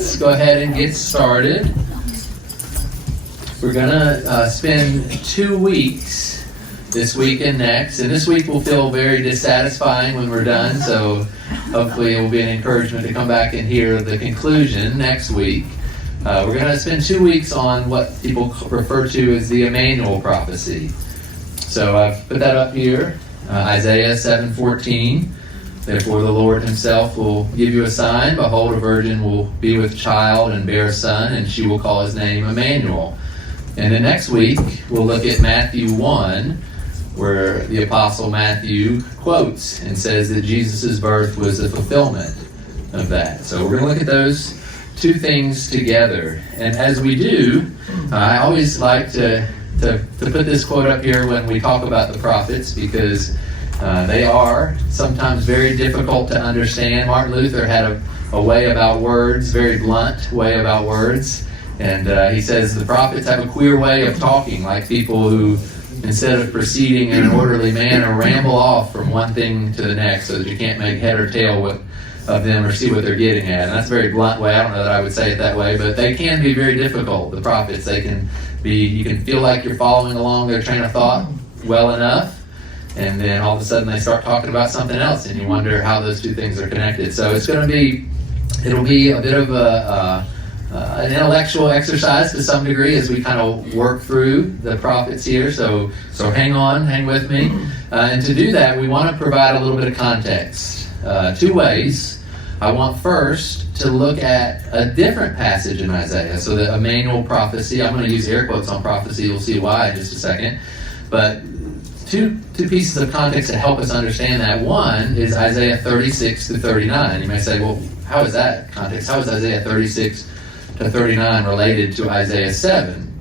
let's go ahead and get started. We're going to spend 2 weeks, this week and next, and this week will feel very dissatisfying when we're done, so hopefully it will be an encouragement to come back and hear the conclusion next week. We're going to spend 2 weeks on what people refer to as the Emanuel Prophecy. So I've put that up here, Isaiah 7:14. Therefore the Lord himself will give you a sign. Behold, a virgin will be with child and bear a son, and she will call his name Immanuel. And then next week, we'll look at Matthew 1, where the Apostle Matthew quotes and says that Jesus' birth was a fulfillment of that. So we're going to look at those two things together. And as we do, I always like to put this quote up here when we talk about the prophets, because they are sometimes very difficult to understand. Martin Luther had a way about words, very blunt way about words. And he says the prophets have a queer way of talking, like people who, instead of proceeding in an orderly manner, ramble off from one thing to the next so that you can't make head or tail of them or see what they're getting at. And that's a very blunt way. I don't know that I would say it that way, but they can be very difficult, the prophets. They can be, you can feel like you're following along their train of thought well enough, and then all of a sudden they start talking about something else, and you wonder how those two things are connected. So it'll be a bit of an intellectual exercise to some degree as we kind of work through the prophets here. So hang with me. And to do that, we want to provide a little bit of context. 2 ways. I want first to look at a different passage in Isaiah. So the Emanuel Prophecy, I'm going to use air quotes on prophecy. You'll see why in just a second. But two pieces of context to help us understand that. One is Isaiah 36 to 39. You may say, well, how is that context? How is Isaiah 36 to 39 related to Isaiah 7?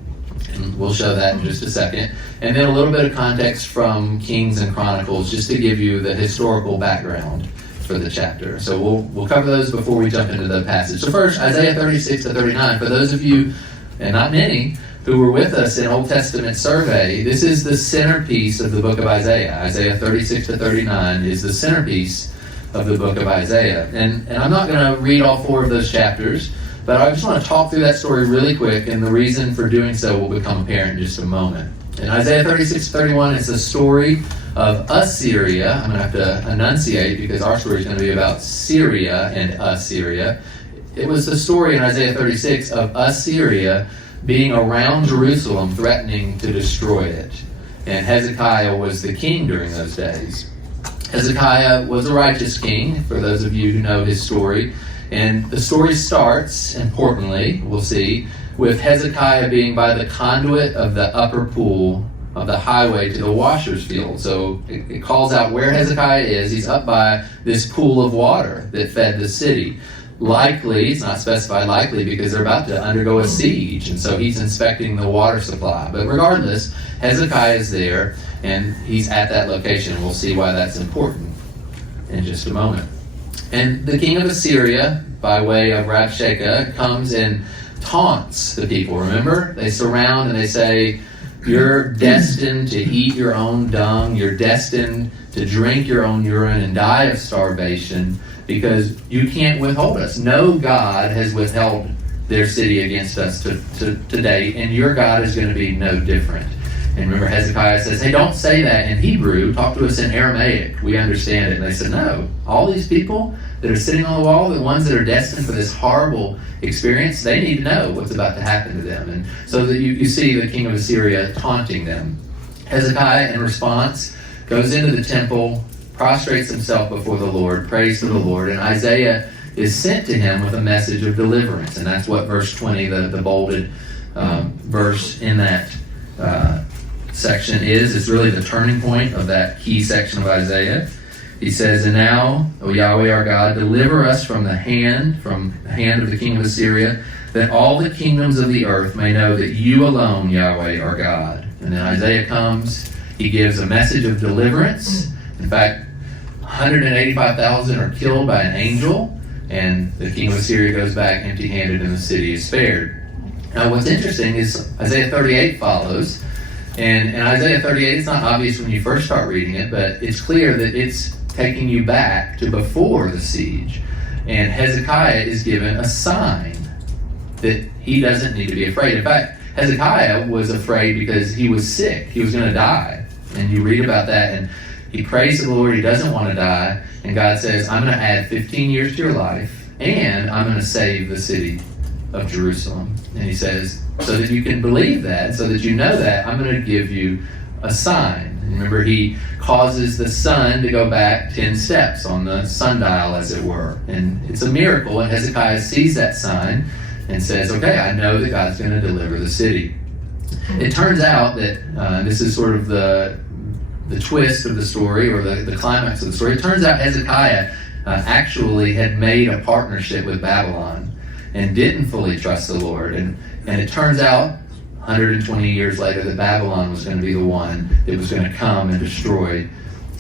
And we'll show that in just a second. And then a little bit of context from Kings and Chronicles, just to give you the historical background for the chapter. So we'll cover those before we jump into the passage. So first, Isaiah 36 to 39. For those of you, and not many, who were with us in Old Testament survey, this is the centerpiece of the book of Isaiah. Isaiah 36 to 39 is the centerpiece of the book of Isaiah. And I'm not going to read all 4 of those chapters, but I just want to talk through that story really quick, and the reason for doing so will become apparent in just a moment. In Isaiah 36 to 31, it's the story of Assyria. I'm going to have to enunciate because our story is going to be about Syria and Assyria. It was the story in Isaiah 36 of Assyria being around Jerusalem, threatening to destroy it. And Hezekiah was the king during those days. Hezekiah was a righteous king, for those of you who know his story. And the story starts, importantly, we'll see, with Hezekiah being by the conduit of the upper pool of the highway to the washer's field. So it calls out where Hezekiah is. He's up by this pool of water that fed the city. Likely, it's not specified likely because they're about to undergo a siege, and so he's inspecting the water supply. But regardless, Hezekiah is there, and he's at that location. We'll see why that's important in just a moment. And the king of Assyria, by way of Rabshakeh, comes and taunts the people. Remember? They surround and they say, you're destined to eat your own dung. You're destined to drink your own urine and die of starvation because you can't withhold us. No God has withheld their city against us to date, and your God is going to be no different. And remember, Hezekiah says, hey, don't say that in Hebrew. Talk to us in Aramaic. We understand it. And they said, no. All these people that are sitting on the wall, the ones that are destined for this horrible experience, they need to know what's about to happen to them. And so that you see the king of Assyria taunting them. Hezekiah, in response, goes into the temple, prostrates himself before the Lord, prays to the Lord, and Isaiah is sent to him with a message of deliverance. And that's what verse 20, the bolded verse in that section is. It's really the turning point of that key section of Isaiah. He says, and now, O Yahweh our God, deliver us from the hand of the king of Assyria, that all the kingdoms of the earth may know that you alone, Yahweh, are God. And then Isaiah comes, he gives a message of deliverance. In fact, 185,000 are killed by an angel, and the king of Assyria goes back empty-handed and the city is spared. Now what's interesting is Isaiah 38 follows, and in Isaiah 38, it's not obvious when you first start reading it, but it's clear that it's taking you back to before the siege. And Hezekiah is given a sign that he doesn't need to be afraid. In fact, Hezekiah was afraid because he was sick. He was going to die. And you read about that, and he prays to the Lord. He doesn't want to die. And God says, I'm going to add 15 years to your life, and I'm going to save the city of Jerusalem. And he says, so that you can believe that, so that you know that, I'm going to give you a sign. Remember, he causes the sun to go back 10 steps on the sundial, as it were. And it's a miracle, and Hezekiah sees that sign and says, okay, I know that God's going to deliver the city. It turns out that this is sort of the twist of the story, or the climax of the story. It turns out Hezekiah actually had made a partnership with Babylon and didn't fully trust the Lord. And it turns out 120 years later that Babylon was going to be the one that was going to come and destroy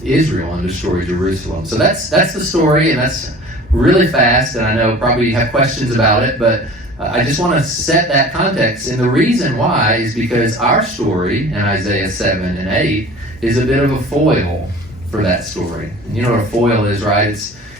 Israel and destroy Jerusalem. So that's the story, and that's really fast, and I know probably you have questions about it, but I just want to set that context. And the reason why is because our story in Isaiah 7 and 8 is a bit of a foil for that story. And you know what a foil is, right?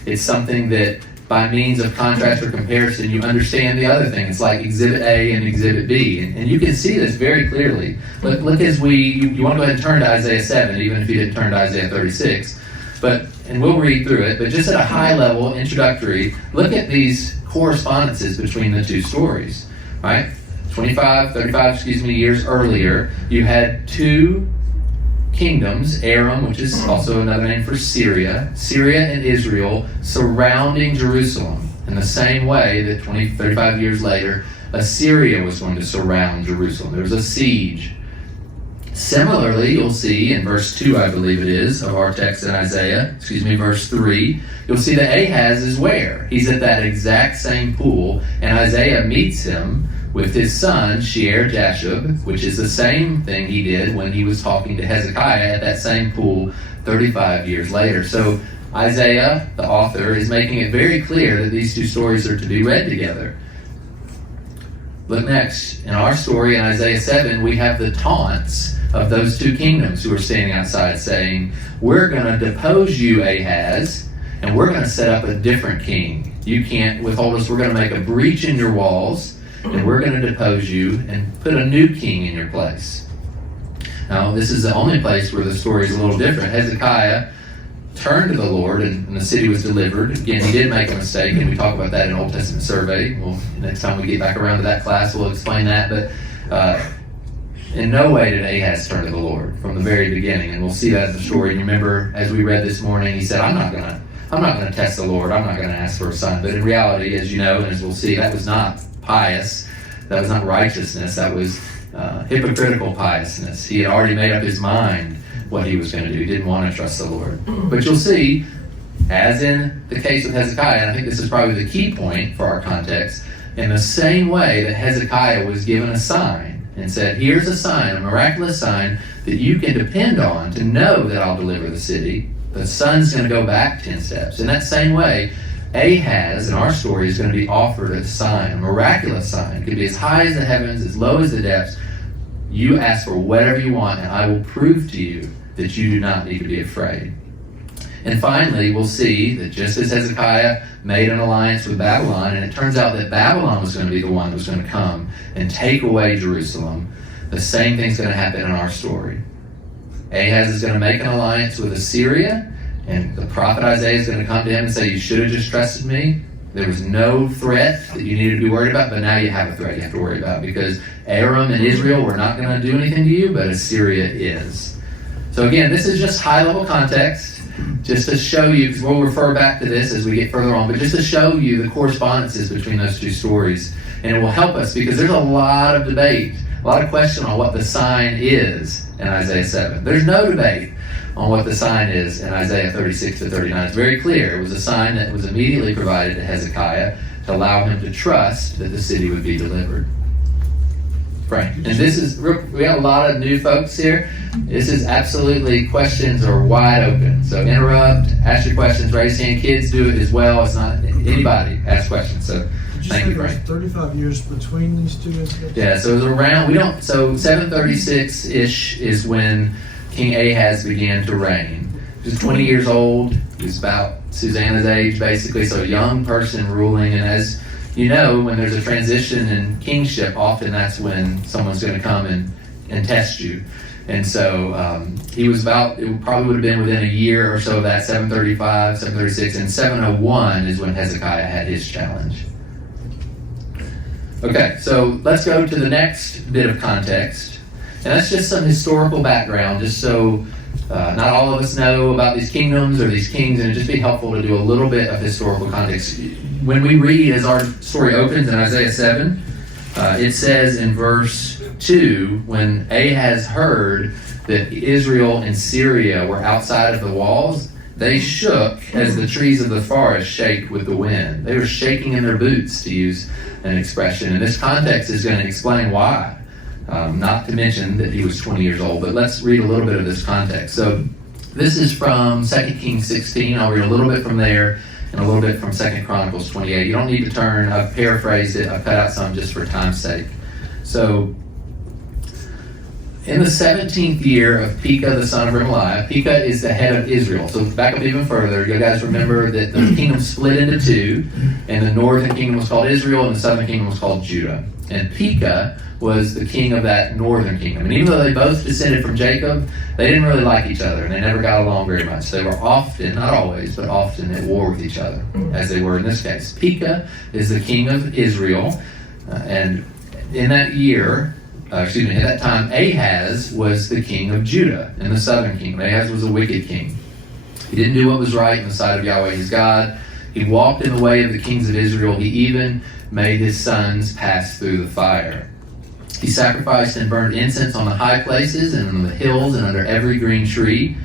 It's something that by means of contrast or comparison, you understand the other thing. It's like Exhibit A and Exhibit B. And you can see this very clearly. Look as you want to go ahead and turn to Isaiah 7, even if you didn't turn to Isaiah 36. And we'll read through it, but just at a high level, introductory, look at these correspondences between the two stories, right? 35 years earlier, you had two kingdoms, Aram, which is also another name for Syria and Israel, surrounding Jerusalem in the same way that 35 years later, Assyria was going to surround Jerusalem. There was a siege. Similarly, you'll see in verse 2, I believe it is, of our text in Isaiah, verse 3, you'll see that Ahaz is where? He's at that exact same pool, and Isaiah meets him with his son, Shear-Jashub, which is the same thing he did when he was talking to Hezekiah at that same pool 35 years later. So Isaiah, the author, is making it very clear that these two stories are to be read together. Look next. In our story in Isaiah 7, we have the taunts of those two kingdoms who are standing outside saying, we're going to depose you, Ahaz, and we're going to set up a different king. You can't withhold us. We're going to make a breach in your walls, and we're going to depose you and put a new king in your place. Now, this is the only place where the story is a little different. Hezekiah turned to the Lord, and the city was delivered. Again, he did make a mistake, and we talk about that in Old Testament survey. Well, next time we get back around to that class, we'll explain that. But in no way did Ahaz turn to the Lord from the very beginning, and we'll see that in the story. And remember, as we read this morning, he said, I'm not going to test the Lord. I'm not going to ask for a son. But in reality, as you know, and as we'll see, that was not pious. That was not righteousness. That was hypocritical piousness. He had already made up his mind what he was going to do. He didn't want to trust the Lord. But you'll see, as in the case of Hezekiah, and I think this is probably the key point for our context, in the same way that Hezekiah was given a sign and said, here's a sign, a miraculous sign that you can depend on to know that I'll deliver the city. The sun's going to go back 10 steps. In that same way, Ahaz, in our story, is going to be offered a sign, a miraculous sign. It could be as high as the heavens, as low as the depths. You ask for whatever you want, and I will prove to you that you do not need to be afraid. And finally, we'll see that just as Hezekiah made an alliance with Babylon, and it turns out that Babylon was going to be the one who was going to come and take away Jerusalem, the same thing's going to happen in our story. Ahaz is going to make an alliance with Assyria, and the prophet Isaiah is going to come to him and say, you should have just trusted me. There was no threat that you needed to be worried about, but now you have a threat you have to worry about, because Aram and Israel were not going to do anything to you, but Assyria is. So again, this is just high-level context, just to show you, because we'll refer back to this as we get further on, but just to show you the correspondences between those two stories. And it will help us, because there's a lot of debate, a lot of question on what the sign is in Isaiah 7. There's no debate on what the sign is in Isaiah 36 to 39. It's very clear. It was a sign that was immediately provided to Hezekiah to allow him to trust that the city would be delivered. Frank. And this is, we got a lot of new folks here. This is absolutely, questions are wide open. So interrupt, ask your questions, raise hand. Kids do it as well. It's not anybody ask questions. So thank you, Frank. 35 years between these two incidents? Yeah, so it was around, so 736-ish is when King Ahaz began to reign. He was 20 years old. He was about Susanna's age, basically, so a young person ruling. And as you know, when there's a transition in kingship, often that's when someone's going to come and test you. And so it probably would have been within a year or so of that, 735, 736, and 701 is when Hezekiah had his challenge. Okay, so let's go to the next bit of context. And that's just some historical background, just so not all of us know about these kingdoms or these kings, and it'd just be helpful to do a little bit of historical context. When we read, as our story opens in Isaiah 7, it says in verse 2, when Ahaz heard that Israel and Syria were outside of the walls, they shook as the trees of the forest shake with the wind. They were shaking in their boots, to use an expression. And this context is going to explain why. Not to mention that he was 20 years old, but let's read a little bit of this context. So this is from 2 Kings 16. I'll read a little bit from there and a little bit from 2 Chronicles 28. You don't need to turn. I've paraphrased it. I've cut out some just for time's sake. So in the 17th year of Pekah, the son of Remaliah, Pekah is the head of Israel. So back up even further, you guys remember that the kingdom split into two, and the northern kingdom was called Israel, and the southern kingdom was called Judah. And Pekah was the king of that northern kingdom. And even though they both descended from Jacob, they didn't really like each other, and they never got along very much. They were often, not always, but often at war with each other, as they were in this case. Pekah is the king of Israel, and in that year, at that time, Ahaz was the king of Judah in the southern kingdom. Ahaz was a wicked king. He didn't do what was right in the sight of Yahweh his God. He walked in the way of the kings of Israel. He even made his sons pass through the fire. He sacrificed and burned incense on the high places and on the hills and under every green tree.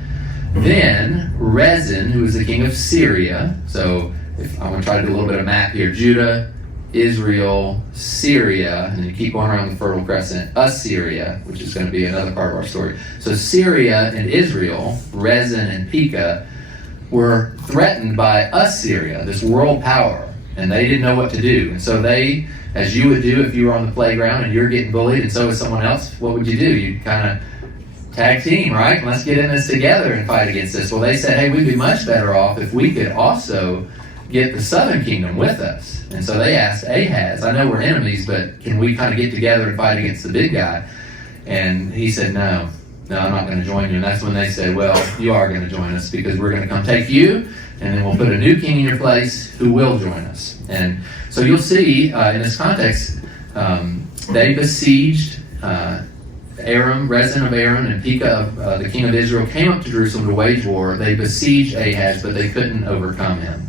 Then Rezin, who was the king of Syria, so if I'm going to try to do a little bit of map here, Judah, Israel, Syria, and then you keep going around the Fertile Crescent, Assyria, which is going to be another part of our story. So Syria and Israel, Rezin and Pekah, were threatened by Assyria, this world power, and they didn't know what to do. And so they, as you would do if you were on the playground and you're getting bullied and so is someone else, what would you do? You'd kind of tag team, right? Let's get in this together and fight against this. Well, they said, hey, we'd be much better off if we could also get the southern kingdom with us. And so they asked Ahaz, I know we're enemies, but can we kind of get together and fight against the big guy? And he said, no, I'm not going to join you. And that's when they said, well, you are going to join us because we're going to come take you, and then we'll put a new king in your place who will join us. And so you'll see in this context, they besieged Aram, Rezin of Aram, and Pekah, the king of Israel, came up to Jerusalem to wage war. They besieged Ahaz, but they couldn't overcome him.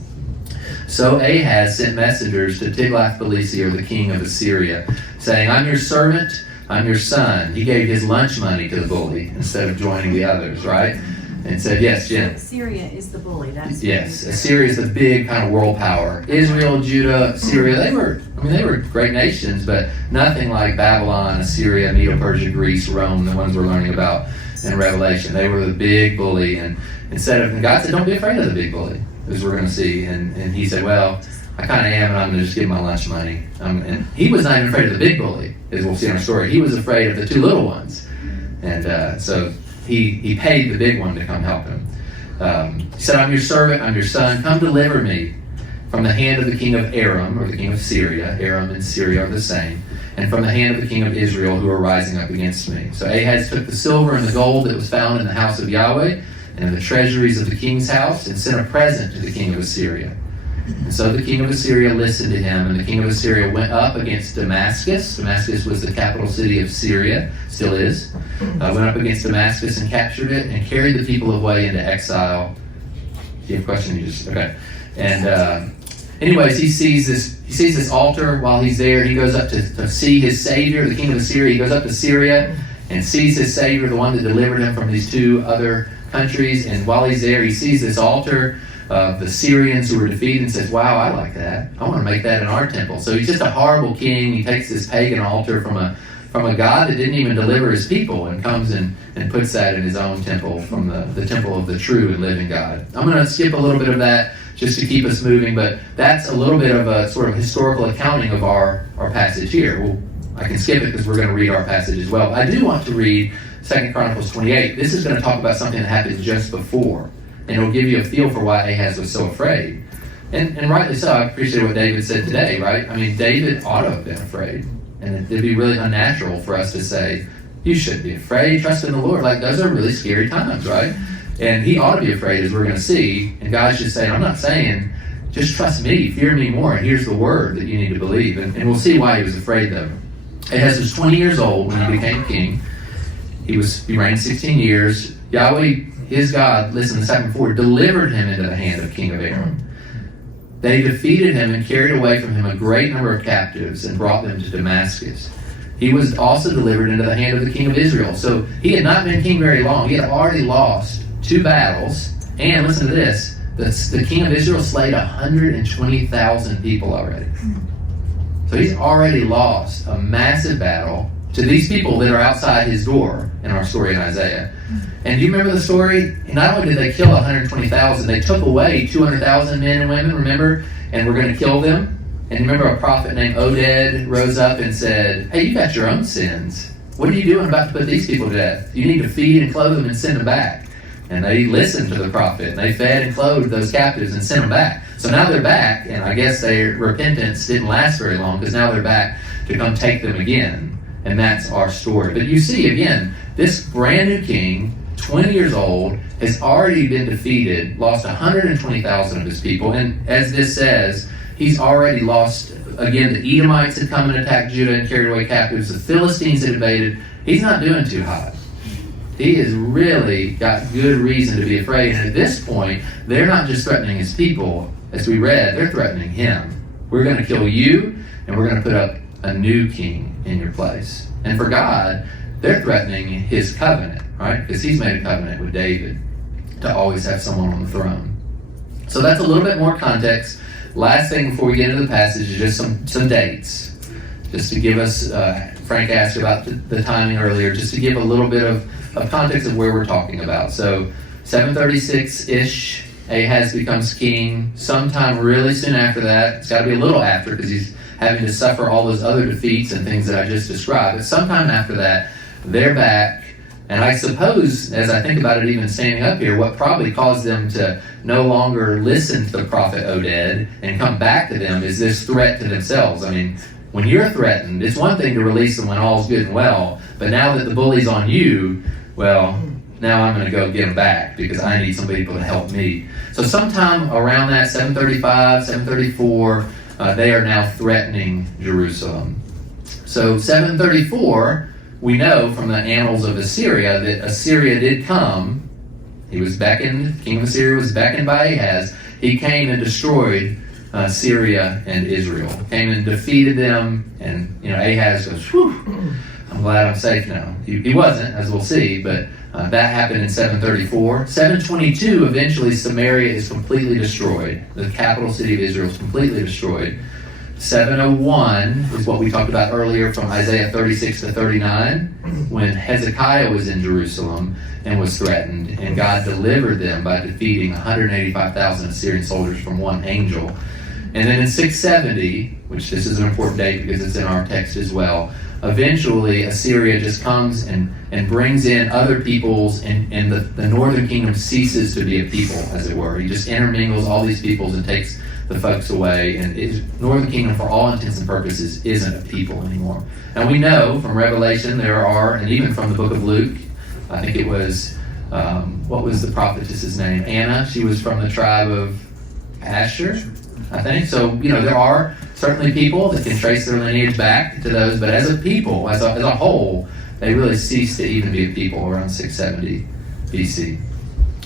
So Ahaz sent messengers to Tiglath-Pileser, the king of Assyria, saying, I'm your servant, I'm your son. He gave his lunch money to the bully instead of joining the others, right? And said, yes, Jen. Assyria is the bully. That's yes, Assyria is the big kind of world power. Israel, Judah, Syria, they were great nations, but nothing like Babylon, Assyria, Medo-Persia, Greece, Rome, the ones we're learning about in Revelation. They were the big bully, and God said, don't be afraid of the big bully, as we're going to see. And he said, well, I kind of am, and I'm going to just give my lunch money. And he was not even afraid of the big bully, as we'll see in our story. He was afraid of the two little ones. And so he paid the big one to come help him. He said, I'm your servant, I'm your son. Come deliver me from the hand of the king of Aram, or the king of Syria. Aram and Syria are the same. And from the hand of the king of Israel, who are rising up against me. So Ahaz took the silver and the gold that was found in the house of Yahweh and in the treasuries of the king's house, and sent a present to the king of Assyria. And so the king of Assyria listened to him, and the king of Assyria went up against Damascus. Damascus was the capital city of Syria, still is. Went up against Damascus and captured it, and carried the people away into exile. Do you have a question? Okay. And anyways, he sees this altar while he's there. He goes up to see his savior, the king of Assyria. He goes up to Syria and sees his savior, the one that delivered him from these two other countries. And while he's there, he sees this altar of the Syrians who were defeated and says, wow, I like that. I want to make that in our temple. So he's just a horrible king. He takes this pagan altar from a God that didn't even deliver his people, and comes and puts that in his own temple, from the temple of the true and living God. I'm going to skip a little bit of that just to keep us moving, but that's a little bit of a sort of historical accounting of our passage here. Well, I can skip it because we're going to read our passage as well. I do want to read 2 Chronicles 28. This is going to talk about something that happened just before, and it'll give you a feel for why Ahaz was so afraid. And rightly so. I appreciate what David said today, right? I mean, David ought to have been afraid. And it'd be really unnatural for us to say, you shouldn't be afraid, trust in the Lord. Like, those are really scary times, right? And he ought to be afraid, as we're going to see. And God's just saying, I'm not saying, just trust me, fear me more, and here's the word that you need to believe. And we'll see why he was afraid, though. Ahaz was 20 years old when he became king. He reigned 16 years. Yahweh, his God, listen, the second 4, delivered him into the hand of King of Aram. They defeated him and carried away from him a great number of captives and brought them to Damascus. He was also delivered into the hand of the king of Israel. So he had not been king very long. He had already lost 2 battles. And listen to this, the king of Israel slayed 120,000 people already. So he's already lost a massive battle to these people that are outside his door in our story in Isaiah. And do you remember the story? Not only did they kill 120,000, they took away 200,000 men and women, remember? And we're going to kill them. And remember a prophet named Oded rose up and said, hey, you got your own sins. What are you doing about to put these people to death? You need to feed and clothe them and send them back. And they listened to the prophet. And they fed and clothed those captives and sent them back. So now they're back, and I guess their repentance didn't last very long, because now they're back to come take them again. And that's our story. But you see, again, this brand new king, 20 years old, has already been defeated, lost 120,000 of his people. And as this says, he's already lost, again, the Edomites had come and attacked Judah and carried away captives. The Philistines had invaded. He's not doing too hot. He has really got good reason to be afraid. And at this point, they're not just threatening his people. As we read, they're threatening him. We're going to kill you, and we're going to put up a new king in your place. And for God, they're threatening his covenant, right? Because he's made a covenant with David to always have someone on the throne. So that's a little bit more context. Last thing before we get into the passage is just some dates. Just to give us, Frank asked about the timing earlier, just to give a little bit of context of where we're talking about. So 736-ish, Ahaz becomes king. Sometime really soon after that, it's got to be a little after because he's having to suffer all those other defeats and things that I just described. But sometime after that, they're back. And I suppose, as I think about it even standing up here, what probably caused them to no longer listen to the prophet Oded and come back to them is this threat to themselves. I mean, when you're threatened, it's one thing to release them when all's good and well, but now that the bully's on you, well, now I'm going to go get them back because I need some people to help me. So sometime around that, 735, 734, they are now threatening Jerusalem. So 734, we know from the annals of Assyria that Assyria did come. He was beckoned, king of Assyria was beckoned by Ahaz. He came and destroyed Syria and Israel. Came and defeated them, and Ahaz goes, whew, I'm glad I'm safe now. He wasn't, as we'll see, but that happened in 734. 722, eventually Samaria is completely destroyed. The capital city of Israel is completely destroyed. 701 is what we talked about earlier from Isaiah 36 to 39, when Hezekiah was in Jerusalem and was threatened, and God delivered them by defeating 185,000 Assyrian soldiers from one angel. And then in 670, which this is an important date because it's in our text as well, eventually Assyria just comes and brings in other peoples, and the northern kingdom ceases to be a people, as it were. He just intermingles all these peoples and takes the folks away, and northern kingdom, for all intents and purposes, isn't a people anymore. Now we know from Revelation there are, and even from the book of Luke, I think it was, what was the prophetess's name? Anna. She was from the tribe of Asher, I think. So, there are certainly people that can trace their lineage back to those, but as a people, as a whole, they really ceased to even be a people around 670 BC.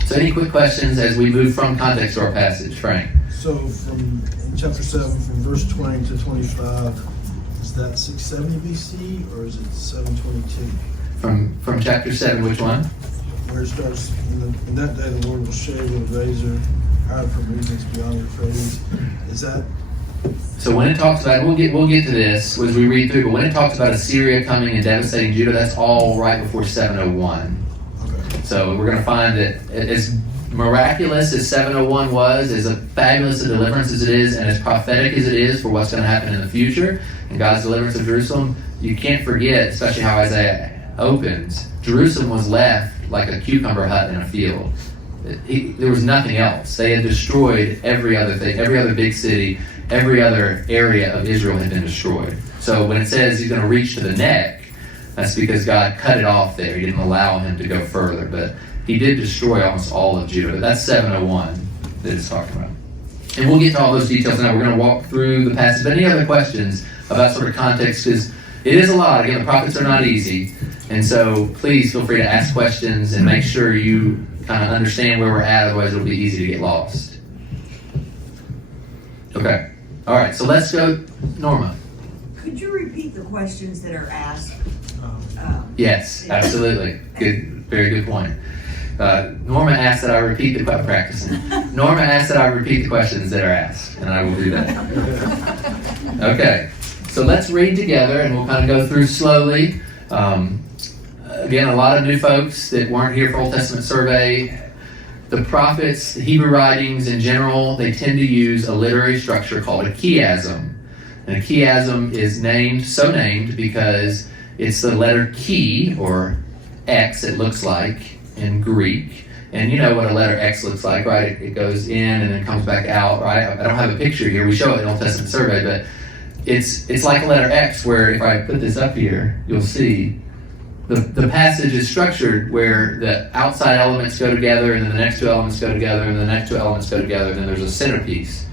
So any quick questions as we move from context to our passage, Frank? So from chapter 7, from verse 20 to 25, is that 670 BC or is it 722? From chapter 7, which one? Where it starts, in that day the Lord will shave with a razor, hide from reasons beyond Euphrates. Is that? So when it talks about, we'll get to this as we read through, but when it talks about Assyria coming and devastating Judah, that's all right before 701. Okay. So we're going to find that as miraculous as 701 was, as a fabulous a deliverance as it is, and as prophetic as it is for what's going to happen in the future and God's deliverance of Jerusalem, you can't forget, especially how Isaiah opens, Jerusalem was left like a cucumber hut in a field. There was nothing else. They had destroyed every other thing, every other big city, every other area of Israel had been destroyed. So when it says he's going to reach to the neck, that's because God cut it off there. He didn't allow him to go further. But he did destroy almost all of Judah. That's 701 that it's talking about. And we'll get to all those details now. We're going to walk through the passage. Any other questions about sort of context? Because it is a lot. Again, the prophets are not easy. And so please feel free to ask questions and make sure you kind of understand where we're at. Otherwise, it'll be easy to get lost. Okay. All right. So let's go. Norma. Could you repeat the questions that are asked? Yes, absolutely. Good. Very good point. Norma asked that I repeat the Norma asked that I repeat the questions that are asked, and I will do that. Okay. So let's read together, and we'll kind of go through slowly. Again, a lot of new folks that weren't here for Old Testament survey. The prophets, the Hebrew writings in general, they tend to use a literary structure called a chiasm. And a chiasm is named because it's the letter chi, or X, it looks like, in Greek. And you know what a letter X looks like, right? It goes in and then comes back out, right? I don't have a picture here. We show it in Old Testament survey, but it's like a letter X, where if I put this up here, you'll see the passage is structured where the outside elements go together, and then the next two elements go together, and the next two elements go together, and then there's a centerpiece.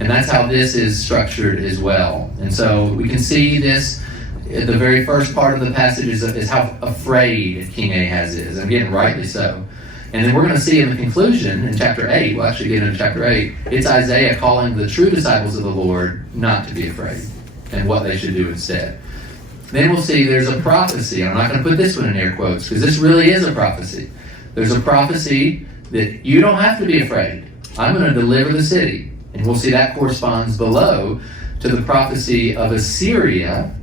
And that's how this is structured as well. And so we can see this. The very first part of the passage is how afraid King Ahaz is. And again, rightly so. And then we're going to see in the conclusion, in chapter 8, we'll actually get into chapter 8, it's Isaiah calling the true disciples of the Lord not to be afraid and what they should do instead. Then we'll see there's a prophecy. I'm not going to put this one in air quotes because this really is a prophecy. There's a prophecy that you don't have to be afraid. I'm going to deliver the city. And we'll see that corresponds below to the prophecy of Assyria.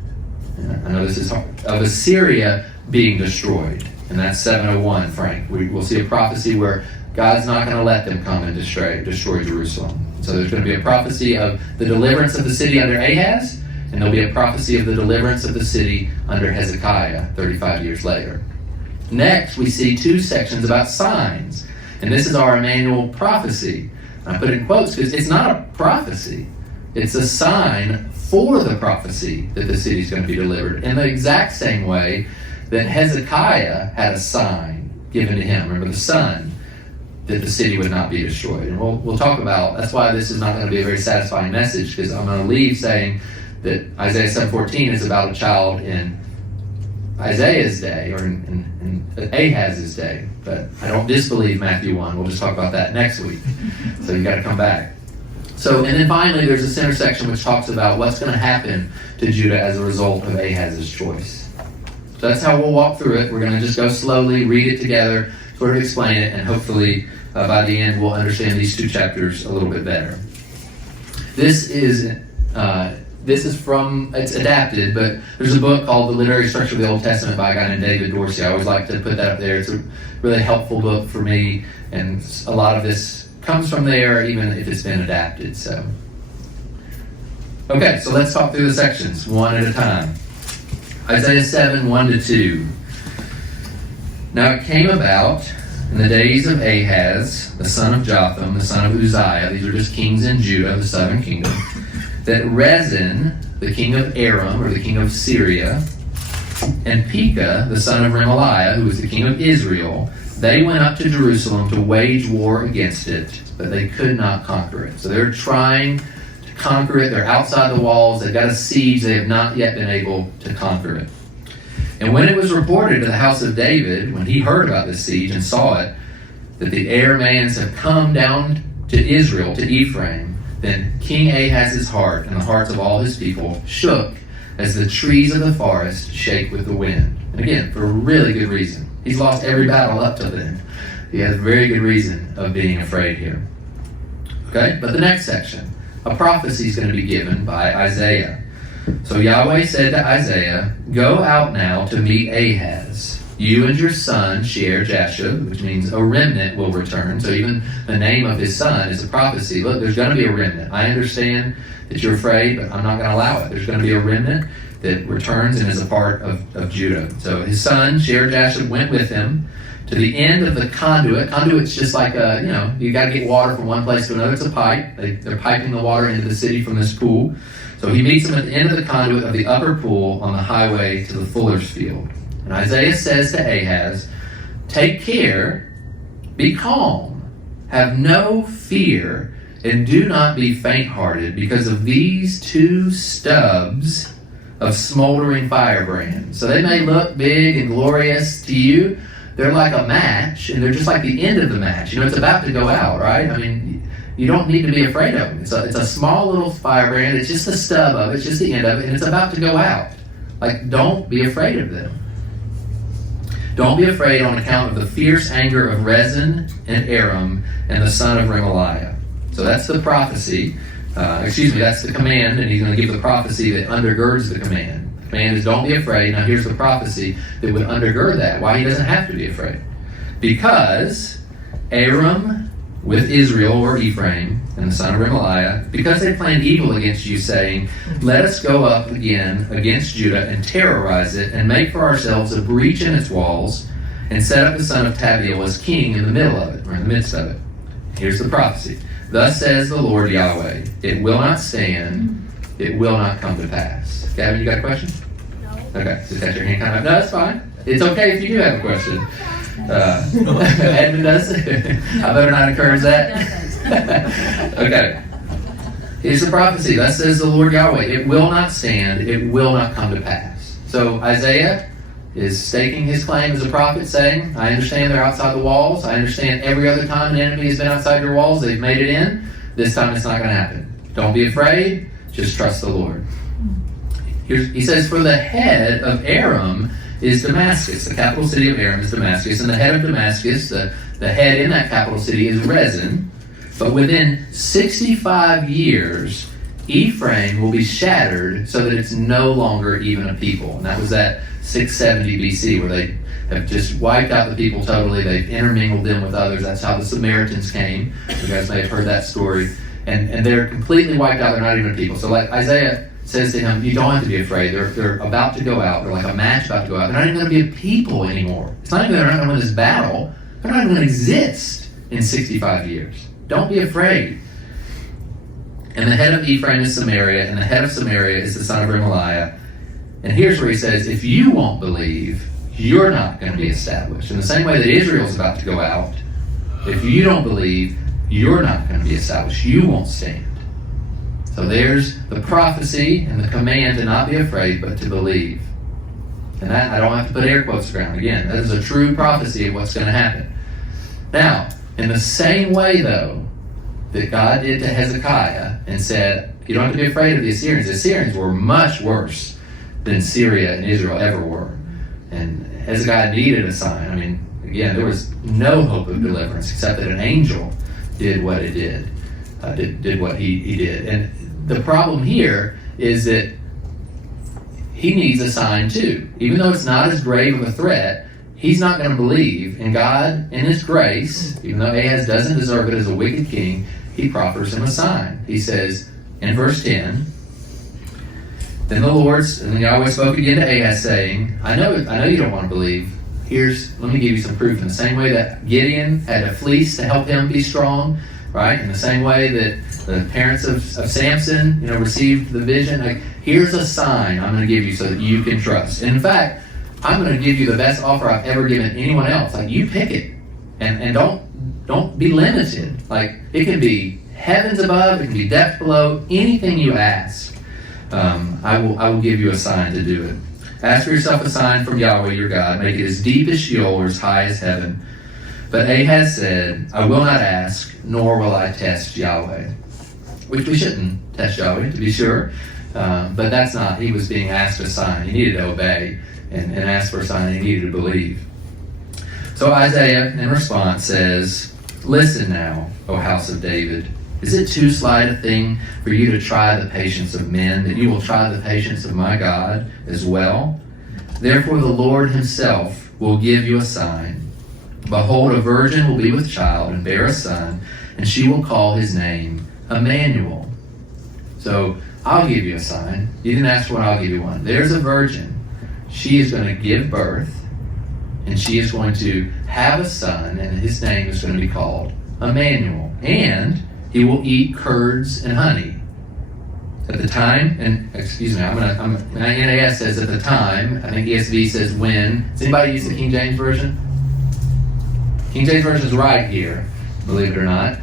I know this is hard. Of Assyria being destroyed. And that's 701, Frank. We'll see a prophecy where God's not going to let them come and destroy Jerusalem. So there's going to be a prophecy of the deliverance of the city under Ahaz, and there'll be a prophecy of the deliverance of the city under Hezekiah 35 years later. Next, we see two sections about signs. And this is our Emanuel prophecy. I put it in quotes because it's not a prophecy. It's a sign for the prophecy that the city is going to be delivered. In the exact same way that Hezekiah had a sign given to him, remember the sun, that the city would not be destroyed. And we'll talk about, that's why this is not going to be a very satisfying message, because I'm going to leave saying that Isaiah 7:14 is about a child in Isaiah's day, or in Ahaz's day. But I don't disbelieve Matthew 1. We'll just talk about that next week. So you got to come back. So, and then finally, there's a center section which talks about what's going to happen to Judah as a result of Ahaz's choice. So that's how we'll walk through it. We're going to just go slowly, read it together, sort of explain it, and hopefully by the end we'll understand these two chapters a little bit better. This is from, it's adapted, but there's a book called The Literary Structure of the Old Testament by a guy named David Dorsey. I always like to put that up there. It's a really helpful book for me, and a lot of this comes from there, even if it's been adapted. So, okay, so let's talk through the sections one at a time. Isaiah 7, 1-2. Now it came about in the days of Ahaz, the son of Jotham, the son of Uzziah, these are just kings in Judah, the southern kingdom, that Rezin, the king of Aram, or the king of Syria, and Pekah, the son of Remaliah, who was the king of Israel, they went up to Jerusalem to wage war against it, but they could not conquer it. So they're trying to conquer it. They're outside the walls. They've got a siege. They have not yet been able to conquer it. And when it was reported to the house of David, when he heard about this siege and saw it, that the Arameans have come down to Israel, to Ephraim, then King Ahaz's heart and the hearts of all his people shook as the trees of the forest shake with the wind. And again, for a really good reason. He's lost every battle up to then. He has a very good reason of being afraid here. Okay, but the next section, a prophecy is going to be given by Isaiah. So Yahweh said to Isaiah, "Go out now to meet Ahaz. You and your son, Shear-Jashub," which means a remnant will return. So even the name of his son is a prophecy. Look, there's going to be a remnant. I understand that you're afraid, but I'm not going to allow it. There's going to be a remnant that returns and is a part of Judah. So his son, Shear-Jashub, went with him to the end of the conduit. Conduit's just like you got to get water from one place to another. It's a pipe. They're piping the water into the city from this pool. So he meets them at the end of the conduit of the upper pool on the highway to the fuller's field. And Isaiah says to Ahaz, take care, be calm, have no fear, and do not be faint-hearted because of these two stubs of smoldering firebrands. So they may look big and glorious to you. They're like a match, and they're just like the end of the match. It's about to go out, right? I mean, you don't need to be afraid of them. It's a small little firebrand. It's just the stub of it. It's just the end of it, and it's about to go out. Like, don't be afraid of them. Don't be afraid on account of the fierce anger of Rezin and Aram and the son of Remaliah. So that's the prophecy. That's the command, and he's going to give the prophecy that undergirds the command. The command is don't be afraid. Now here's the prophecy that would undergird that, why he doesn't have to be afraid. Because Aram with Israel, or Ephraim, and the son of Remaliah, because they planned evil against you, saying, let us go up again against Judah and terrorize it, and make for ourselves a breach in its walls, and set up the son of Tabiel as king in the middle of it, or in the midst of it. Here's the prophecy. Thus says the Lord Yahweh, it will not stand, it will not come to pass. Gavin, you got a question? No. Okay, so that's your hand kind of up. No, that's fine. It's okay if you do have a question. Edmund does. I better not encourage that. Okay. Here's the prophecy. Thus says the Lord Yahweh, it will not stand, it will not come to pass. So Isaiah is staking his claim as a prophet, saying, I understand they're outside the walls. I understand every other time an enemy has been outside your walls, they've made it in. This time it's not going to happen. Don't be afraid. Just trust the Lord. He says, for the head of Aram is Damascus. The capital city of Aram is Damascus. And the head of Damascus, the head in that capital city is Rezin. But within 65 years, Ephraim will be shattered so that it's no longer even a people. And that was that 670 BC where they have just wiped out the people totally. They've intermingled them with others. That's how the Samaritans came. You guys may have heard that story. And they're completely wiped out. They're not even a people. So like Isaiah says to him, you don't have to be afraid. They're about to go out. They're like a match about to go out. They're not even going to be a people anymore. It's not even they're not going to win this battle. They're not even going to exist in 65 years. Don't be afraid. And the head of Ephraim is Samaria, and the head of Samaria is the son of Remaliah. And here's where he says, if you won't believe, you're not going to be established. In the same way that Israel's about to go out, if you don't believe, you're not going to be established. You won't stand. So there's the prophecy and the command to not be afraid, but to believe. And that, I don't have to put air quotes around. Again, that is a true prophecy of what's going to happen. Now, in the same way, though, that God did to Hezekiah and said, you don't have to be afraid of the Assyrians. The Assyrians were much worse than Syria and Israel ever were. And Hezekiah needed a sign. I mean, again, there was no hope of deliverance except that an angel did what it did. Did what he did. And the problem here is that he needs a sign too. Even though it's not as grave of a threat, he's not going to believe. And God, in his grace, even though Ahaz doesn't deserve it as a wicked king, he proffers him a sign. He says, in verse 10, then the Lord, and Yahweh spoke again to Ahaz, saying, I know you don't want to believe. Let me give you some proof. In the same way that Gideon had a fleece to help him be strong, right? In the same way that the parents of Samson, received the vision. Like, here's a sign I'm going to give you so that you can trust. And in fact, I'm going to give you the best offer I've ever given anyone else. Like, you pick it, and don't be limited. Like, it can be heavens above, it can be depths below. Anything you ask, I will give you a sign to do it. Ask for yourself a sign from Yahweh your God. Make it as deep as Sheol or as high as heaven. But Ahaz said, I will not ask, nor will I test Yahweh. Which we shouldn't test Yahweh, to be sure. But that's not, he was being asked a sign. He needed to obey and ask for a sign. He needed to believe. So Isaiah, in response, says, listen now, O house of David. Is it too slight a thing for you to try the patience of men, that you will try the patience of my God as well? Therefore the Lord himself will give you a sign. Behold, a virgin will be with child and bear a son, and she will call his name Emmanuel. So I'll give you a sign. You didn't ask for one, I'll give you one. There's a virgin. She is going to give birth and she is going to have a son, and his name is going to be called Immanuel, and he will eat curds and honey. At the time, and excuse me, NAS says at the time. I think ESV says when. Does anybody use the King James Version? King James Version is right here, believe it or not.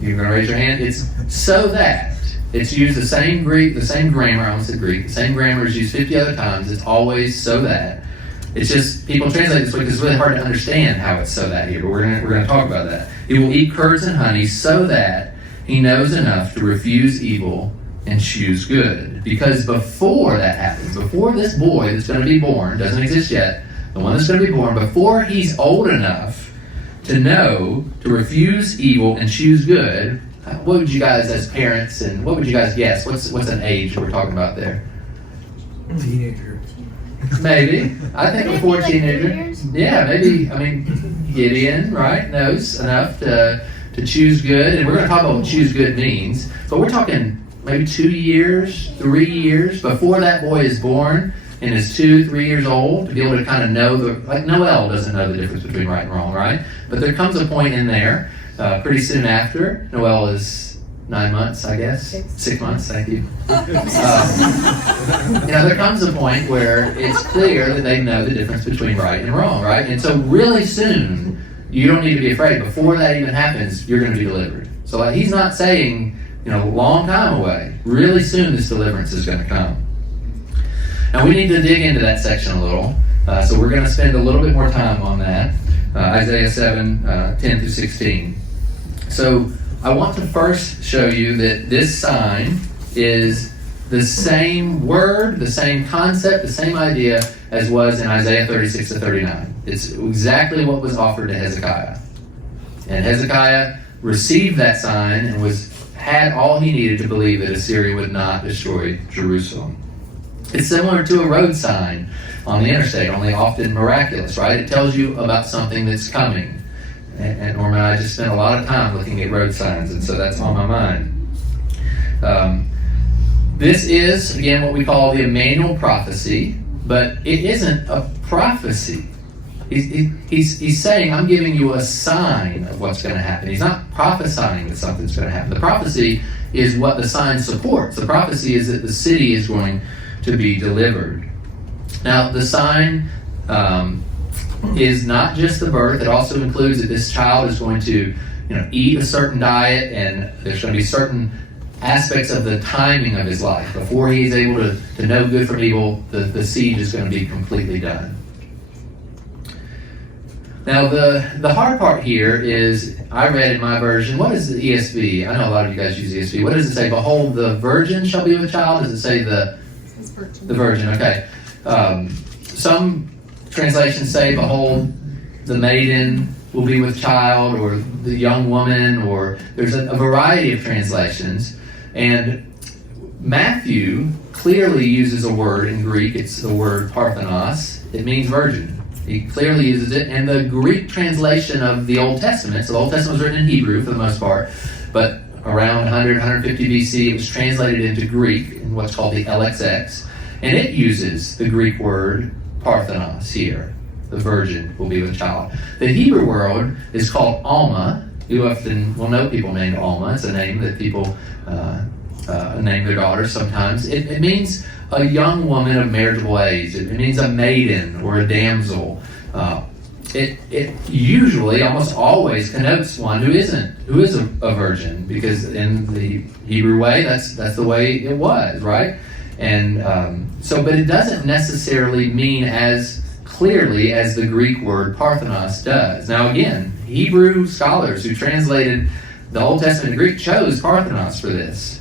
You're going to raise your hand. It's so that. It's used the same Greek, the same grammar. I almost said Greek. The same grammar is used 50 other times. It's always so that. It's just people translate this way because it's really hard to understand how it's so that here. But we're going to talk about that. He will eat curds and honey so that he knows enough to refuse evil and choose good. Because before that happens, before this boy that's going to be born, doesn't exist yet, the one that's going to be born, before he's old enough to know to refuse evil and choose good, what would you guys as parents, and what would you guys guess? What's an age we're talking about there? Teenager. Maybe. I think before teenager. Yeah, maybe. I mean, Gideon, right, knows enough to choose good. And we're going to talk about what choose good means. But we're talking maybe 2 years, 3 years before that boy is born and is 2, 3 years old to be able to kind of know like Noel doesn't know the difference between right and wrong, right? But there comes a point in there pretty soon after. Noel is 9 months, I guess. 6 months, thank you. There comes a point where it's clear that they know the difference between right and wrong, right? And so really soon, you don't need to be afraid. Before that even happens, you're going to be delivered. So like he's not saying, long time away. Really soon this deliverance is going to come. Now we need to dig into that section a little. So we're going to spend a little bit more time on that. Isaiah 7, 10 through 16. So I want to first show you that this sign is the same word, the same concept, the same idea as was in Isaiah 36 to 39. It's exactly what was offered to Hezekiah. And Hezekiah received that sign and had all he needed to believe that Assyria would not destroy Jerusalem. It's similar to a road sign on the interstate, only often miraculous, right? It tells you about something that's coming. And Norma and I just spent a lot of time looking at road signs, and so that's on my mind. This is, again, what we call the Emanuel Prophecy, but it isn't a prophecy. He's saying, I'm giving you a sign of what's going to happen. He's not prophesying that something's going to happen. The prophecy is what the sign supports. The prophecy is that the city is going to be delivered. Now, the sign is not just the birth. It also includes that this child is going to eat a certain diet, and there's going to be certain aspects of the timing of his life. Before he is able to know good from evil, the siege is going to be completely done. Now, the hard part here is, I read in my version, what is the ESV? I know a lot of you guys use ESV. What does it say? Behold, the virgin shall be with child? Does it say the virgin? Okay. Some translations say, behold, the maiden will be with child, or the young woman, or there's a variety of translations. And Matthew clearly uses a word in Greek. It's the word parthenos. It means virgin. He clearly uses it. And the Greek translation of the Old Testament, so the Old Testament was written in Hebrew for the most part, but around 100, 150 BC, it was translated into Greek in what's called the LXX. And it uses the Greek word parthenos here. The virgin will be with child. The Hebrew word is called Alma. You often will know people named Alma. It's a name that people name their daughters sometimes. It means a young woman of marriageable age. It means a maiden or a damsel. It usually, almost always, connotes one who is a virgin, because in the Hebrew way, that's the way it was, right? And but it doesn't necessarily mean as clearly as the Greek word parthenos does. Now again, Hebrew scholars who translated the Old Testament to Greek chose parthenos for this.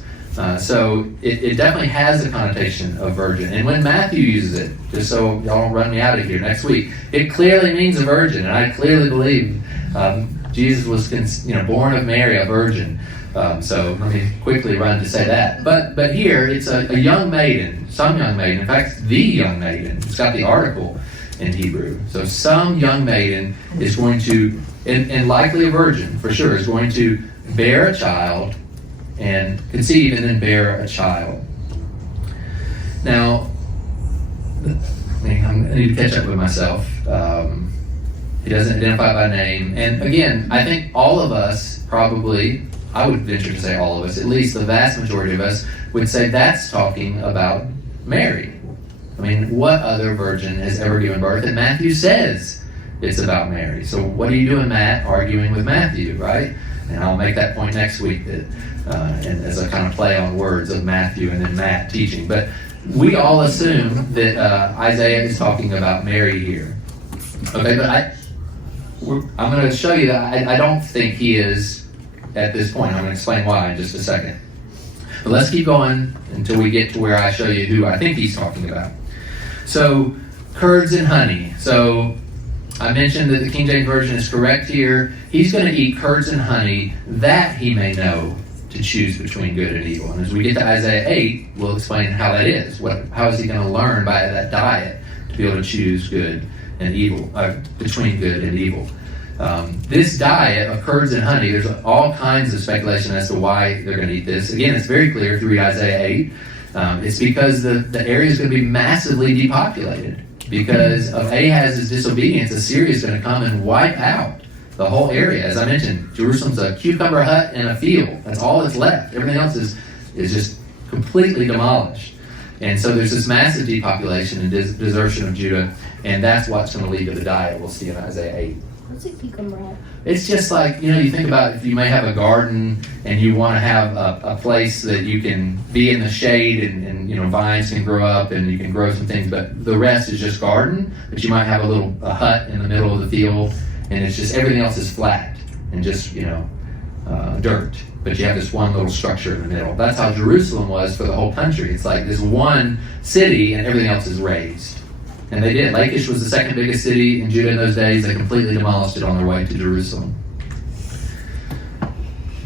So it definitely has a connotation of virgin. And when Matthew uses it, just so y'all don't run me out of here next week, it clearly means a virgin. And I clearly believe Jesus was born of Mary, a virgin. So let me quickly run to say that. But here, it's a young maiden, some young maiden. In fact, the young maiden. It's got the article in Hebrew. So some young maiden is going to, and likely a virgin for sure, is going to bear a child and conceive and then bear a child. Now, let I need to catch up with myself. He doesn't identify by name. And again, I think all of us probably, I would venture to say all of us, at least the vast majority of us, would say that's talking about Mary. I mean, what other virgin has ever given birth? And Matthew says it's about Mary. So what are you doing, Matt, arguing with Matthew, right? And I'll make that point next week, that, and as a kind of play on words of Matthew and then Matt teaching. But we all assume that Isaiah is talking about Mary here. Okay, but I'm going to show you that I don't think he is at this point. I'm going to explain why in just a second. But let's keep going until we get to where I show you who I think he's talking about. So, curds and honey. So, I mentioned that the King James Version is correct here. He's going to eat curds and honey that he may know to choose between good and evil. And as we get to Isaiah 8, we'll explain how that is. How is he going to learn by that diet to be able to choose good and evil, between good and evil? This diet of curds and honey, there's all kinds of speculation as to why they're going to eat this. Again, it's very clear if you read Isaiah 8. It's because the area is going to be massively depopulated. Because of Ahaz's disobedience, Assyria is going to come and wipe out the whole area. As I mentioned, Jerusalem's a cucumber hut and a field. That's all that's left. Everything else is just completely demolished. And so there's this massive depopulation and desertion of Judah, and that's what's going to lead to the diet we'll see in Isaiah 8. What's a cucumber hut? It's just like, you think about if you may have a garden and you want to have a place that you can be in the shade and vines can grow up and you can grow some things, but the rest is just garden. But you might have a hut in the middle of the field, and it's just everything else is flat and just, dirt. But you have this one little structure in the middle. That's how Jerusalem was for the whole country. It's like this one city and everything else is raised. And they did. Lachish was the second biggest city in Judah in those days. They completely demolished it on their way to Jerusalem.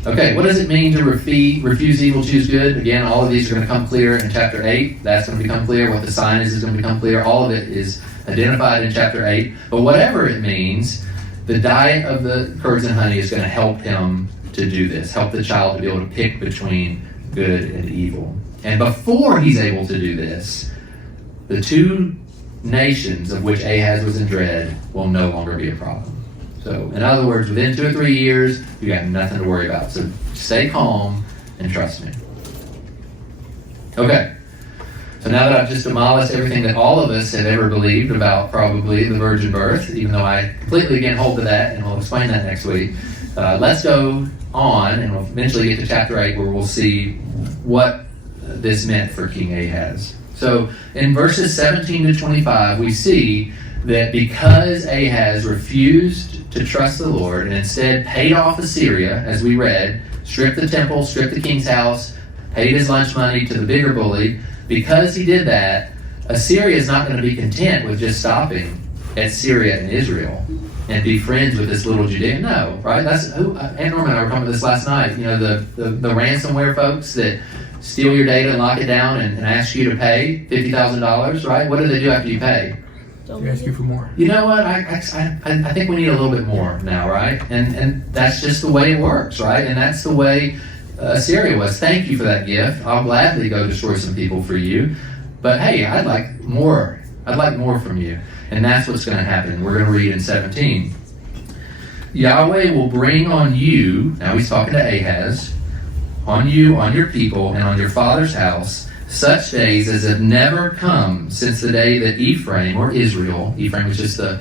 Okay, what does it mean to refuse evil, choose good? Again, all of these are going to come clear in chapter 8. That's going to become clear. What the sign is going to become clear. All of it is identified in chapter 8. But whatever it means, the diet of the curds and honey is going to help him to do this. Help the child to be able to pick between good and evil. And before he's able to do this, the two nations of which Ahaz was in dread will no longer be a problem. So, in other words, within 2 or 3 years, you got nothing to worry about. So, stay calm and trust me. Okay. So now that I've just demolished everything that all of us have ever believed about probably the virgin birth, even though I completely can't hold to that, and we'll explain that next week, let's go on, and we'll eventually get to chapter 8, where we'll see what this meant for King Ahaz. So in verses 17 to 25, we see that because Ahaz refused to trust the Lord and instead paid off Assyria, as we read, stripped the temple, stripped the king's house, paid his lunch money to the bigger bully, because he did that, Assyria is not going to be content with just stopping at Syria and Israel and be friends with this little Judea. No, right? That's who Aunt Norman and I were talking about this last night. The ransomware folks that steal your data and lock it down and ask you to pay $50,000, right? What do they do after you pay? They ask you for more. You know what? I think we need a little bit more now, right? And that's just the way it works, right? And that's the way Assyria was. Thank you for that gift. I'll gladly go destroy some people for you. But hey, I'd like more. I'd like more from you. And that's what's going to happen. We're going to read in 17. Yahweh will bring on you, now he's talking to Ahaz, on you, on your people, and on your father's house, such days as have never come since the day that Ephraim, or Israel, Ephraim was just the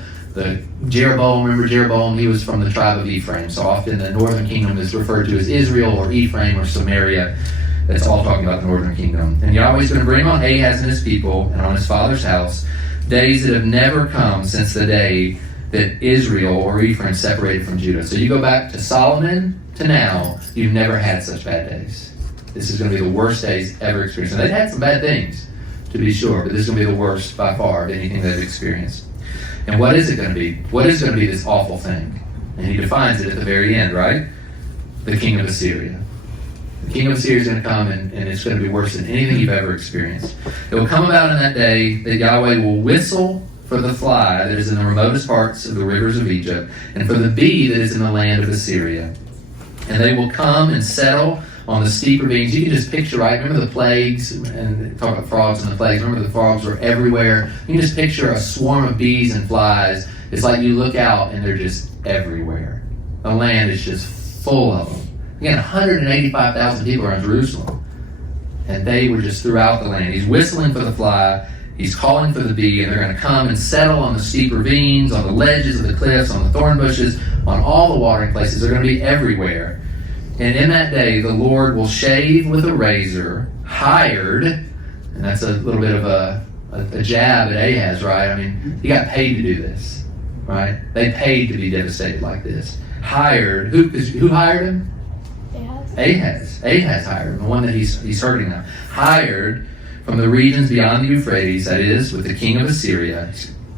Jeroboam, remember Jeroboam? He was from the tribe of Ephraim. So often the northern kingdom is referred to as Israel or Ephraim or Samaria. That's all talking about the northern kingdom. And Yahweh's going to bring on Ahaz and his people and on his father's house days that have never come since the day that Israel or Ephraim separated from Judah. So you go back to Solomon to now, you've never had such bad days. This is going to be the worst days ever experienced. And they've had some bad things, to be sure, but this is going to be the worst by far of anything they've experienced. And what is it going to be? What is going to be this awful thing? And he defines it at the very end, right? The king of Assyria. The king of Assyria is going to come, and it's going to be worse than anything you've ever experienced. It will come about in that day that Yahweh will whistle for the fly that is in the remotest parts of the rivers of Egypt, and for the bee that is in the land of Assyria. And they will come and settle on the steep ravines. You can just picture, right? Remember the plagues, and talk about frogs and the plagues. Remember the frogs were everywhere. You can just picture a swarm of bees and flies. It's like you look out and they're just everywhere. The land is just full of them. Again, 185,000 people are in Jerusalem, and they were just throughout the land. He's whistling for the fly. He's calling for the bee, and they're going to come and settle on the steep ravines, on the ledges of the cliffs, on the thorn bushes, on all the watering places. They're going to be everywhere. And in that day, the Lord will shave with a razor, hired, and that's a little bit of a jab at Ahaz, right? I mean, he got paid to do this, right? They paid to be devastated like this. Hired. Who hired him? Ahaz. Ahaz hired him, the one that he's hurting now. Hired from the regions beyond the Euphrates, that is, with the king of Assyria.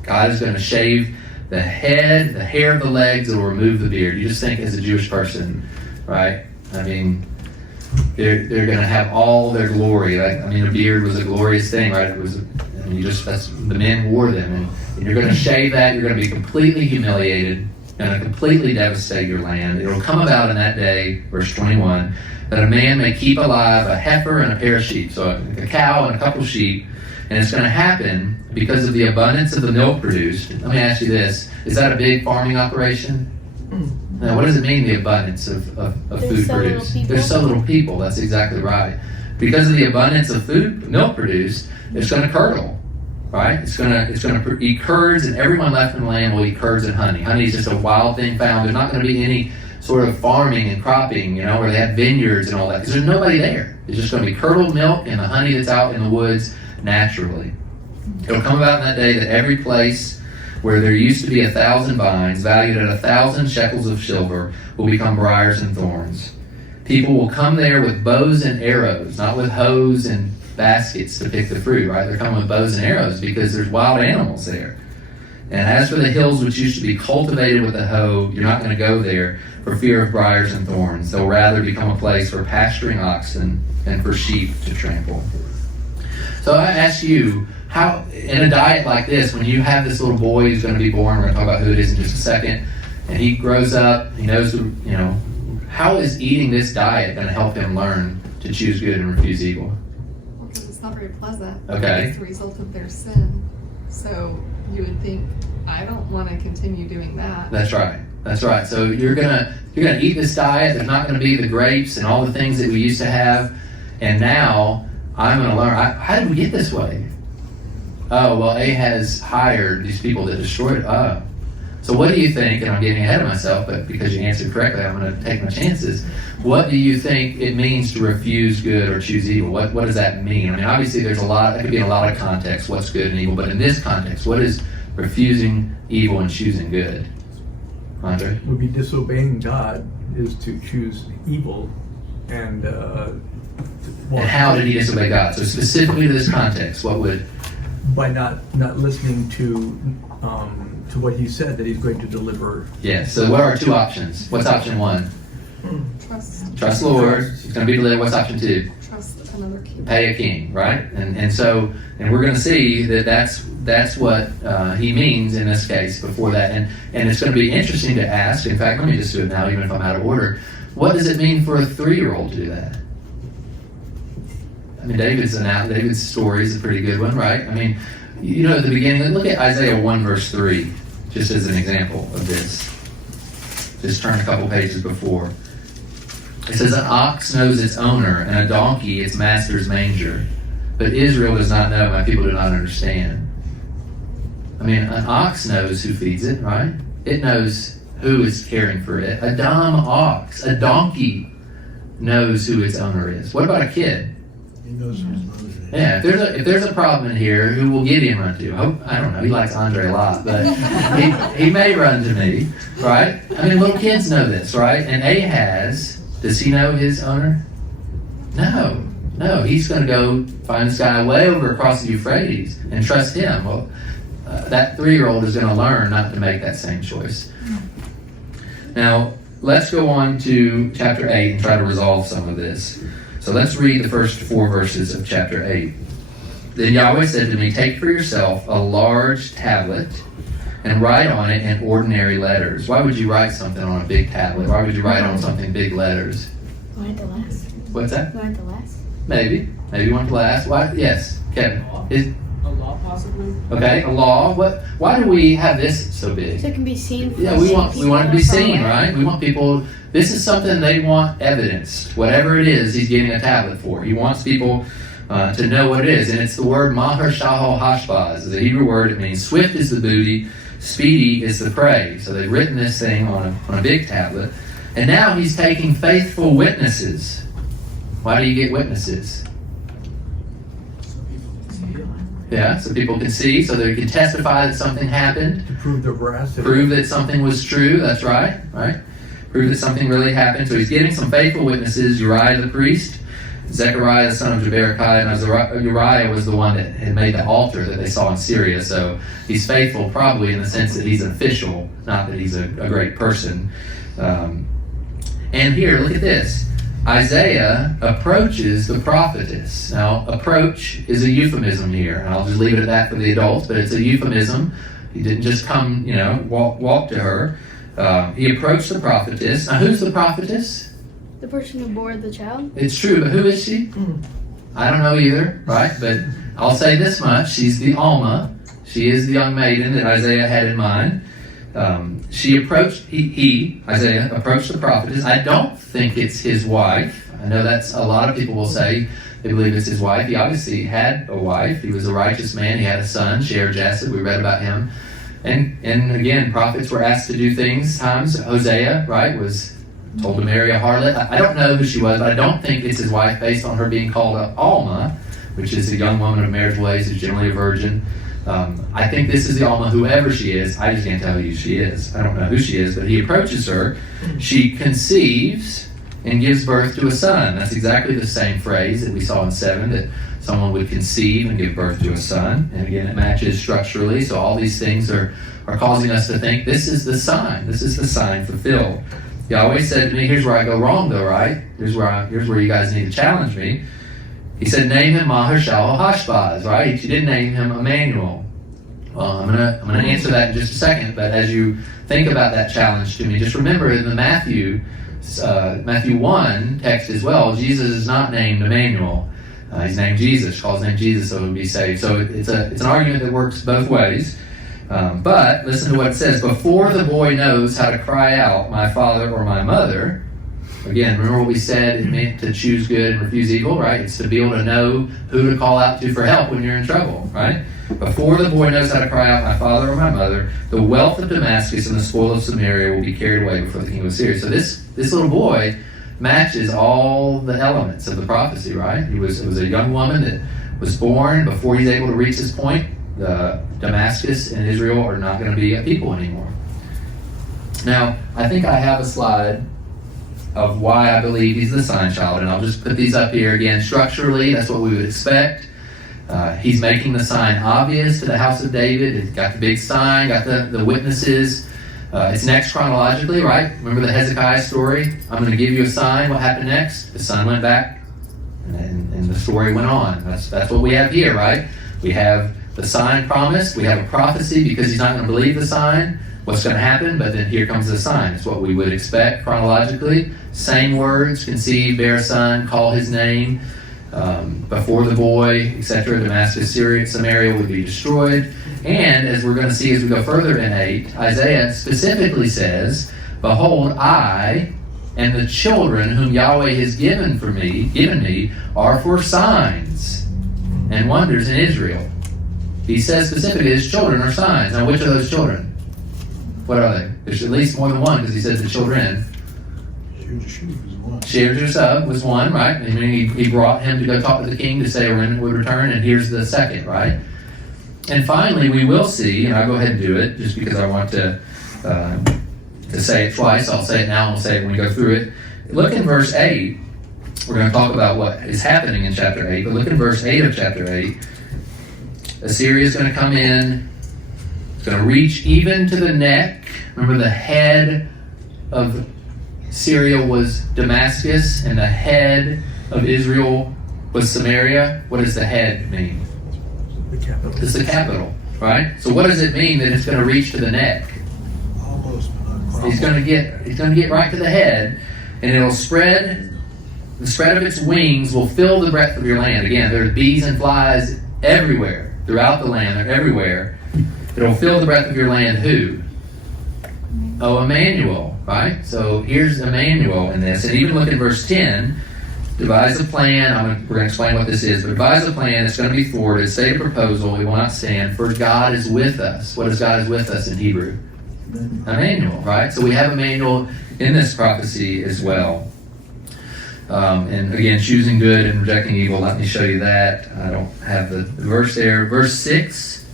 God is going to shave the head, the hair of the legs, it will remove the beard. You just think as a Jewish person, right? I mean, they're going to have all their glory. Right? I mean, a beard was a glorious thing, right? It was. I mean, that's the men wore them, and you're going to shave that. You're going to be completely humiliated, going to completely devastate your land. It will come about in that day, verse 21, that a man may keep alive a heifer and a pair of sheep, so a cow and a couple of sheep, and it's going to happen because of the abundance of the milk produced. Let me ask you this: is that a big farming operation? Now, what does it mean, the abundance of food produced? There's so little people. That's exactly right. Because of the abundance of milk produced, it's going to curdle, right? It's going to eat curds, and everyone left in the land will eat curds and honey. Honey is just a wild thing found. There's not going to be any sort of farming and cropping, where they have vineyards and all that, because there's nobody there. It's just going to be curdled milk and the honey that's out in the woods naturally. It'll come about in that day that every place where there used to be 1,000 vines, valued at 1,000 shekels of silver, will become briars and thorns. People will come there with bows and arrows, not with hoes and baskets to pick the fruit, right? They're coming with bows and arrows because there's wild animals there. And as for the hills which used to be cultivated with a hoe, you're not going to go there for fear of briars and thorns. They'll rather become a place for pasturing oxen and for sheep to trample. So I ask you, how, in a diet like this, when you have this little boy who's going to be born, we're going to talk about who it is in just a second, and he grows up, he knows, how is eating this diet going to help him learn to choose good and refuse evil? Well, because it's not very pleasant. Okay. It's the result of their sin. So you would think, I don't want to continue doing that. That's right. That's right. So you're gonna eat this diet. There's not going to be the grapes and all the things that we used to have, and now I'm going to learn. How did we get this way? Oh, well, Ahaz hired these people that destroyed it. Oh. So what do you think, and I'm getting ahead of myself, but because you answered correctly, I'm going to take my chances. What do you think it means to refuse good or choose evil? What does that mean? I mean, obviously there's that could be in a lot of contexts, what's good and evil, but in this context, what is refusing evil and choosing good? Andre? Would be disobeying God is to choose evil, and And how did he disobey God? So specifically to this context, what would... by not listening to what he said that he's going to deliver. Yeah, so what are our two options? What's option one? Trust the Lord. He's going to be delivered. What's option two? Trust another king. Pay a king, right? And we're going to see that's what he means in this case before that. And it's going to be interesting to ask. In fact, let me just do it now, even if I'm out of order. What does it mean for a 3-year-old to do that? I mean, David's story is a pretty good one, right? I mean, at the beginning, look at Isaiah 1 verse 3, just as an example of this. Just turn a couple pages before. It says, an ox knows its owner, and a donkey its master's manger. But Israel does not know, my people do not understand. I mean, an ox knows who feeds it, right? It knows who is caring for it. A dumb ox, a donkey, knows who its owner is. What about a kid? He knows who his mother's name. Yeah, if there's a problem in here, who will Gideon run to? I don't know. He likes Andre a lot, but he may run to me, right? I mean, little kids know this, right? And Ahaz, does he know his owner? No. He's going to go find this guy way over across the Euphrates and trust him. Well, that 3-year-old is going to learn not to make that same choice. Now, let's go on to chapter 8 and try to resolve some of this. So let's read the first 4 verses of chapter 8. Then Yahweh said to me, take for yourself a large tablet and write on it in ordinary letters. Why would you write something on a big tablet? Why would you write on something big letters? Wanted to last. What's that? Wanted to last. Maybe one to last. Why? Yes, Kevin. A law, possibly? Okay, a law. What? Why do we have this so big? So it can be seen. Yeah, we want it to be seen, right? We want people. This is something they want evidenced. Whatever it is, he's getting a tablet for. He wants people to know what it is, and it's the word Maher Shahal Hashbaz. It's a Hebrew word. It means swift is the booty, speedy is the prey. So they've written this thing on a big tablet, and now he's taking faithful witnesses. Why do you get witnesses? Yeah, so people can see, so they can testify that something happened. To prove the veracity. Prove that something was true, that's right. Prove that something really happened. So he's getting some faithful witnesses, Uriah the priest, Zechariah the son of Jeberechiah, and Uriah was the one that had made the altar that they saw in Syria. So he's faithful probably in the sense that he's an official, not that he's a great person. And here, look at this. Isaiah approaches the prophetess. Now, approach is a euphemism here, and I'll just leave it at that for the adults, but it's a euphemism. He didn't just come, walk to her. He approached the prophetess. Now, who's the prophetess? The person who bore the child. It's true, but who is she? I don't know either, right? But I'll say this much. She's the Alma. She is the young maiden that Isaiah had in mind. Isaiah approached the prophetess. I don't think it's his wife. I know that's a lot of people will say they believe it's his wife. He obviously had a wife. He was a righteous man. He had a son, Shear-Jashub. We read about him. And again, prophets were asked to do things times. Hosea, right, was told to marry a harlot. I don't know who she was, but I don't think it's his wife based on her being called Alma, which is a young woman of marriage ways, who's generally a virgin. I think this is the Alma, whoever she is. I just can't tell you who she is. I don't know who she is, but he approaches her. She conceives and gives birth to a son. That's exactly the same phrase that we saw in 7, that someone would conceive and give birth to a son. And again, it matches structurally. So all these things are causing us to think this is the sign. This is the sign fulfilled. Yahweh said to me, here's where I go wrong though, right? Here's where you guys need to challenge me. He said, name him Maher Shahal Hashbaz, right? He didn't name him Emmanuel. Well, I'm gonna answer that in just a second, but as you think about that challenge to me, just remember in the Matthew 1 text as well, Jesus is not named Emmanuel. He's named Jesus, calls his name Jesus, so he'll be saved. So it's an argument that works both ways. But listen to what it says. Before the boy knows how to cry out, my father or my mother. Again, remember what we said, it meant to choose good and refuse evil, right? It's to be able to know who to call out to for help when you're in trouble, right? Before the boy knows how to cry out, my father or my mother, the wealth of Damascus and the spoil of Samaria will be carried away before the king of Assyria. So this little boy matches all the elements of the prophecy, right? It was a young woman that was born before he's able to reach this point. Damascus and Israel are not going to be a people anymore. Now, I think I have a slide of why I believe he's the sign child, and I'll just put these up here again. Structurally, that's what we would expect. He's making the sign obvious to the house of David. It's got the big sign, got the witnesses. It's next chronologically, right? Remember the Hezekiah story? I'm going to give you a sign. What happened next? The sun went back, and the story went on. That's what we have here, right? We have the sign promised. We have a prophecy because he's not going to believe the sign. What's going to happen? But then here comes the sign. It's what we would expect chronologically. Same words: conceive, bear a son, call his name. Before the boy, etc., Damascus, Syria, Samaria would be destroyed. And as we're going to see as we go further in 8, Isaiah specifically says, behold, I and the children whom Yahweh has given me are for signs and wonders in Israel. He says specifically his children are signs. Now which are those children? What are they? There's at least more than one because he says the children. Shear-Jashub was one, right? And then he brought him to go talk to the king to say a remnant would return, and here's the second, right? And finally, we will see, and I'll go ahead and do it just because I want to say it twice. I'll say it now and I'll say it when we go through it. Look in verse 8. We're going to talk about what is happening in chapter 8, but look in verse 8 of chapter 8. Assyria is going to come in. It's going to reach even to the neck. Remember, the head of Syria was Damascus, and the head of Israel was Samaria. What does the head mean? The capital. It's the capital, right? So what does it mean that it's going to reach to the neck? Almost, but not quite. He's going to get right to the head, and it'll spread The spread of its wings will fill the breadth of your land. Again, there's bees and flies everywhere, throughout the land. They're everywhere. It'll fill the breadth of your land. Who? Oh, Emmanuel, right? So here's Emmanuel in this. And even look at verse 10. Devise a plan. We're going to explain what this is. But devise a plan. It's going to be thwarted. Say a proposal. We will not stand. For God is with us. What is God is with us in Hebrew? Emmanuel, right? So we have Emmanuel in this prophecy as well. And again, choosing good and rejecting evil. Let me show you that. I don't have the verse there. Verse 6,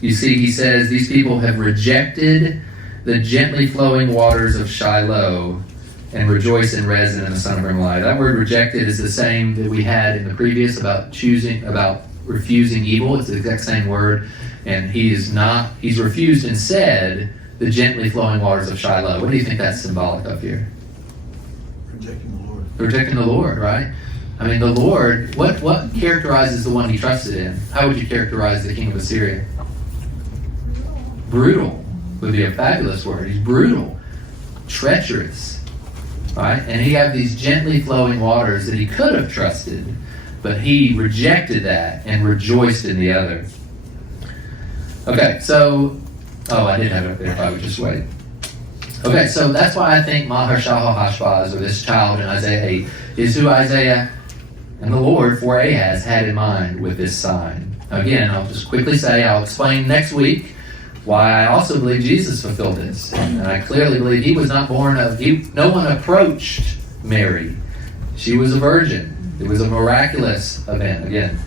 you see he says, these people have rejected the gently flowing waters of Shiloh and rejoice in Rezin and the son of Remaliah. That word rejected is the same that we had in the previous about refusing evil. It's the exact same word. And he's refused and said the gently flowing waters of Shiloh. What do you think that's symbolic of here? Rejecting the Lord. Rejecting the Lord, right? I mean, the Lord, what characterizes the one he trusted in? How would you characterize the king of Assyria? Brutal would be a fabulous word. He's brutal, treacherous, right? And he had these gently flowing waters that he could have trusted, but he rejected that and rejoiced in the other. Okay, so, I did have it up there if I would just wait. Okay, so that's why I think Maher-Shalal-Hashbaz, or this child in Isaiah 8, is who Isaiah and the Lord for Ahaz had in mind with this sign. Again, I'll just quickly say, I'll explain next week why I also believe Jesus fulfilled this. And I clearly believe he was not born of, no one approached Mary. She was a virgin. It was a miraculous event, again.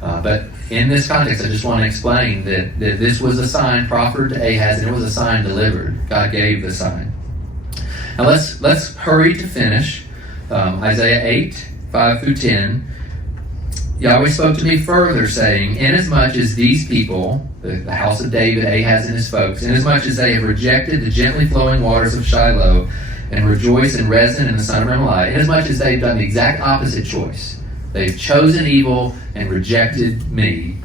But in this context, I just want to explain that this was a sign proffered to Ahaz, and it was a sign delivered. God gave the sign. Now let's hurry to finish. Isaiah 8, 5 through 10. Yahweh spoke to me further, saying, inasmuch as these people, the house of David, Ahaz and his folks, inasmuch as they have rejected the gently flowing waters of Shiloh, and rejoice in Rezin and the son of Remaliah, inasmuch as they've done the exact opposite choice. They've chosen evil and rejected me.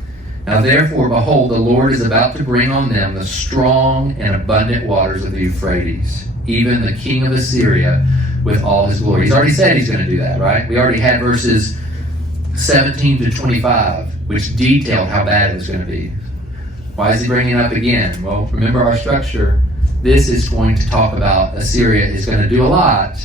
Now therefore, behold, the Lord is about to bring on them the strong and abundant waters of the Euphrates, even the king of Assyria with all his glory. He's already said he's going to do that, right? We already had verses 17 to 25, which detailed how bad it was going to be. Why is he bringing it up again? Well, remember our structure. This is going to talk about Assyria is going to do a lot,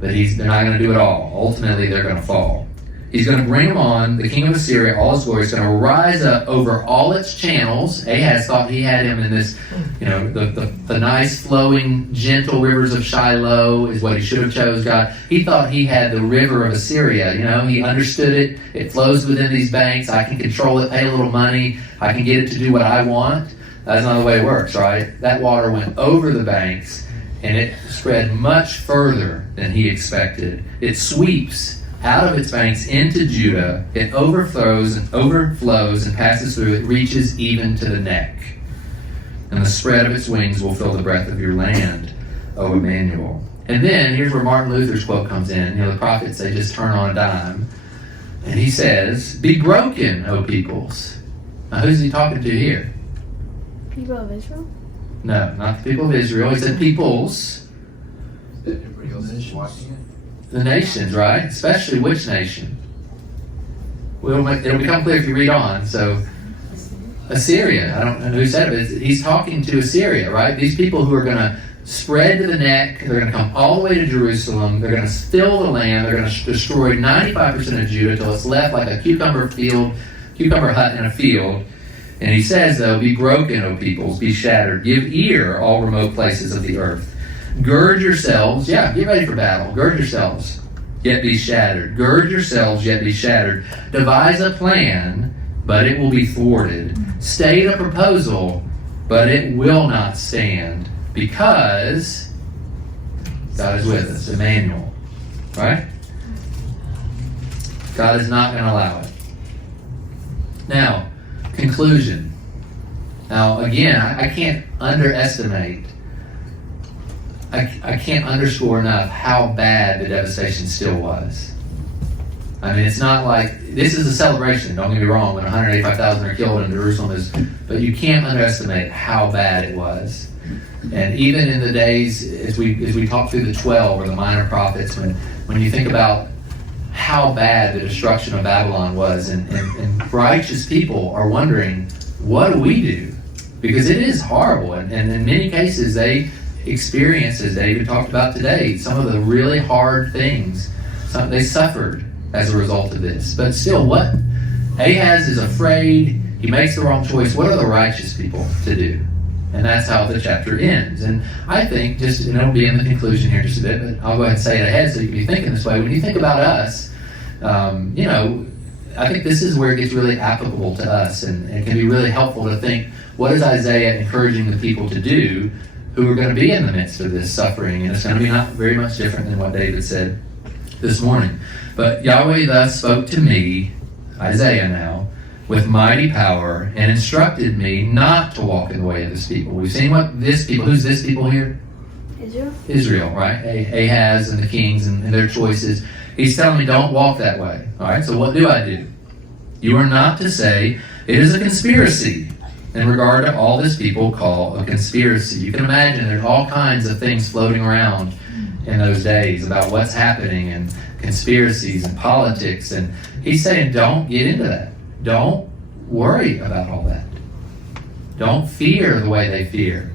but they're not going to do it all. Ultimately, they're going to fall. He's going to bring them on, the king of Assyria, all his glory. He's going to rise up over all its channels. Ahaz thought he had him in this, the nice flowing, gentle rivers of Shiloh is what he should have chose, God. He thought he had the river of Assyria. He understood it. It flows within these banks. I can control it, pay a little money. I can get it to do what I want. That's not the way it works, right? That water went over the banks, and it spread much further than he expected. It sweeps out of its banks into Judah. It overflows and passes through. It reaches even to the neck. And the spread of its wings will fill the breadth of your land, O Emmanuel. And then, here's where Martin Luther's quote comes in. The prophets, they just turn on a dime. And he says, be broken, O peoples. Now, who's he talking to here? People of Israel? No, not the people of Israel. He said peoples. Everybody else is watching it. The nations, right? Especially which nation? It'll become clear if you read on. So, Assyria. I don't know who said it, but he's talking to Assyria, right? These people who are going to spread to the neck. They're going to come all the way to Jerusalem. They're going to fill the land. They're going to destroy 95% of Judah until it's left like a cucumber hut in a field. And he says, though, be broken, O peoples, be shattered. Give ear, all remote places of the earth. Gird yourselves, get ready for battle. Gird yourselves, yet be shattered. Gird yourselves, yet be shattered. Devise a plan, but it will be thwarted. State a proposal, but it will not stand, because God is with us, Emmanuel. Right? God is not going to allow it. Now, conclusion. Now, again, I can't underestimate, I can't underscore enough how bad the devastation still was. I mean, it's not like, this is a celebration, don't get me wrong, when 185,000 are killed in Jerusalem, but you can't underestimate how bad it was. And even in the days, as we talk through the 12 or the minor prophets, when you think about how bad the destruction of Babylon was, and righteous people are wondering, what do we do? Because it is horrible, and in many cases they experience, as David talked about today, some of the really hard things. They suffered as a result of this. But still, what? Ahaz is afraid, he makes the wrong choice. What are the righteous people to do? And that's how the chapter ends. And I think, just, and it'll be in the conclusion here just a bit, but I'll go ahead and say it ahead so you can be thinking this way. When you think about us, I think this is where it gets really applicable to us, and it can be really helpful to think, what is Isaiah encouraging the people to do who are going to be in the midst of this suffering? And it's going to be not very much different than what David said this morning. But Yahweh thus spoke to me, Isaiah now, with mighty power, and instructed me not to walk in the way of this people. We've seen what this people, who's this people here? Israel? Israel, right? Ahaz and the kings and their choices. He's telling me, don't walk that way. All right, so what do I do? You are not to say, it is a conspiracy, in regard to all this people call a conspiracy. You can imagine there's all kinds of things floating around in those days about what's happening, and conspiracies and politics. And he's saying, don't get into that. Don't worry about all that. Don't fear the way they fear.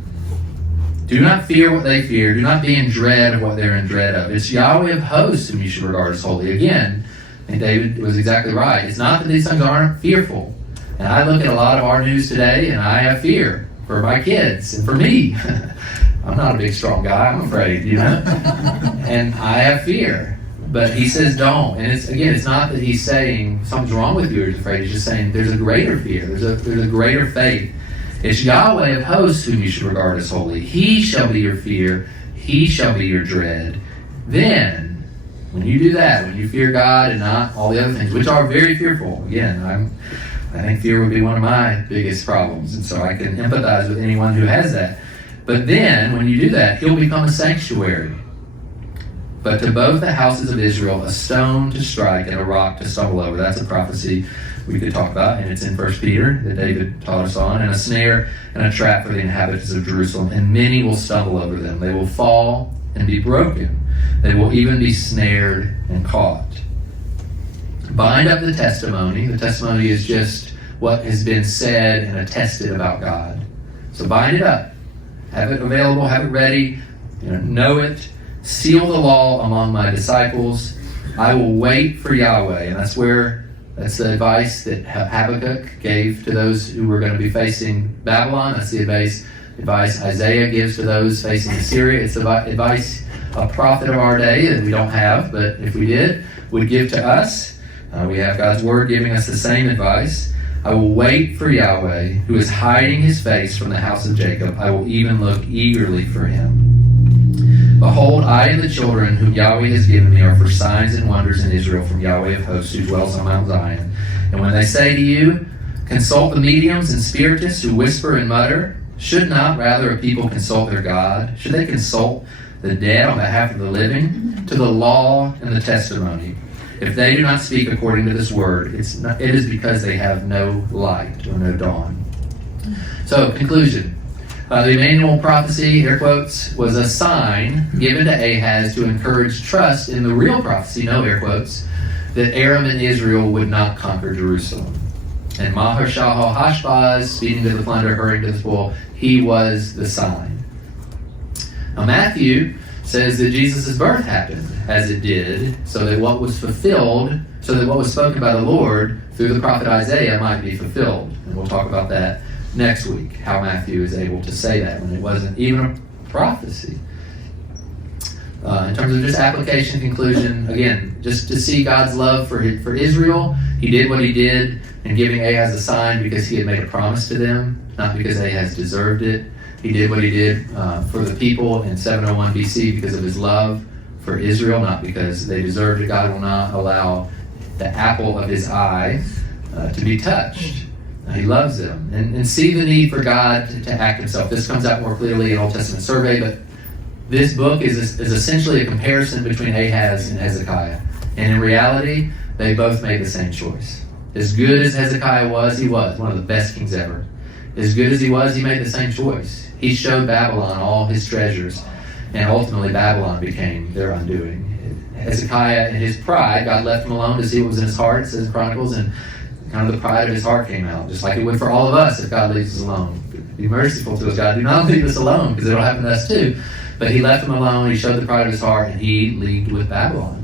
Do not fear what they fear. Do not be in dread of what they're in dread of. It's Yahweh of hosts whom you should regard as holy. Again, and David was exactly right. It's not that these things aren't fearful. And I look at a lot of our news today, and I have fear for my kids and for me. I'm not a big, strong guy. I'm afraid, and I have fear. But he says don't. And it's not that he's saying something's wrong with you or he's afraid. He's just saying there's a greater fear. There's a greater faith. It's Yahweh of hosts whom you should regard as holy. He shall be your fear. He shall be your dread. Then, when you do that, when you fear God and not all the other things, which are very fearful. Again, I think fear would be one of my biggest problems. And so I can empathize with anyone who has that. But then, when you do that, he'll become a sanctuary. But to both the houses of Israel, a stone to strike and a rock to stumble over. That's a prophecy we could talk about, and it's in 1 Peter that David taught us on. And a snare and a trap for the inhabitants of Jerusalem, and many will stumble over them. They will fall and be broken. They will even be snared and caught. Bind up the testimony. The testimony is just what has been said and attested about God. So bind it up. Have it available, have it ready, know it. Seal the law among my disciples. I will wait for Yahweh. And that's the advice that Habakkuk gave to those who were going to be facing Babylon. That's the advice Isaiah gives to those facing Assyria. It's the advice a prophet of our day that we don't have, but if we did, would give to us. We have God's word giving us the same advice. I will wait for Yahweh, who is hiding his face from the house of Jacob. I will even look eagerly for him. Behold, I and the children whom Yahweh has given me are for signs and wonders in Israel from Yahweh of hosts, who dwells on Mount Zion. And when they say to you, consult the mediums and spiritists who whisper and mutter, should not rather a people consult their God? Should they consult the dead on behalf of the living? To the law and the testimony. If they do not speak according to this word, it is because they have no light or no dawn. So, conclusion. The Emanuel Prophecy, air quotes, was a sign given to Ahaz to encourage trust in the real prophecy, no air quotes, that Aram and Israel would not conquer Jerusalem. And Maher-Shalal-Hashbaz, speeding to the plunder, hurrying to the spoil, he was the sign. Now Matthew says that Jesus' birth happened as it did, so that what was spoken by the Lord through the prophet Isaiah might be fulfilled. And we'll talk about that next week, how Matthew is able to say that when it wasn't even a prophecy. In terms of just application, conclusion, again, just to see God's love for Israel, he did what he did in giving Ahaz a sign because he had made a promise to them, not because Ahaz deserved it. He did what he did for the people in 701 BC because of his love for Israel, not because they deserved it. God will not allow the apple of his eye to be touched. He loves them. And see the need for God to act himself. This comes out more clearly in Old Testament survey, but this book is essentially a comparison between Ahaz and Hezekiah. And in reality, they both made the same choice. As good as Hezekiah was, he was one of the best kings ever. As good as he was, he made the same choice. He showed Babylon all his treasures, and ultimately Babylon became their undoing. Hezekiah in his pride, God left him alone to see what was in his heart, it says in Chronicles, and kind of the pride of his heart came out, just like it would for all of us if God leaves us alone. Be merciful to us, God. Do not leave us alone, because it'll happen to us too. But he left him alone, he showed the pride of his heart, and he leagued with Babylon.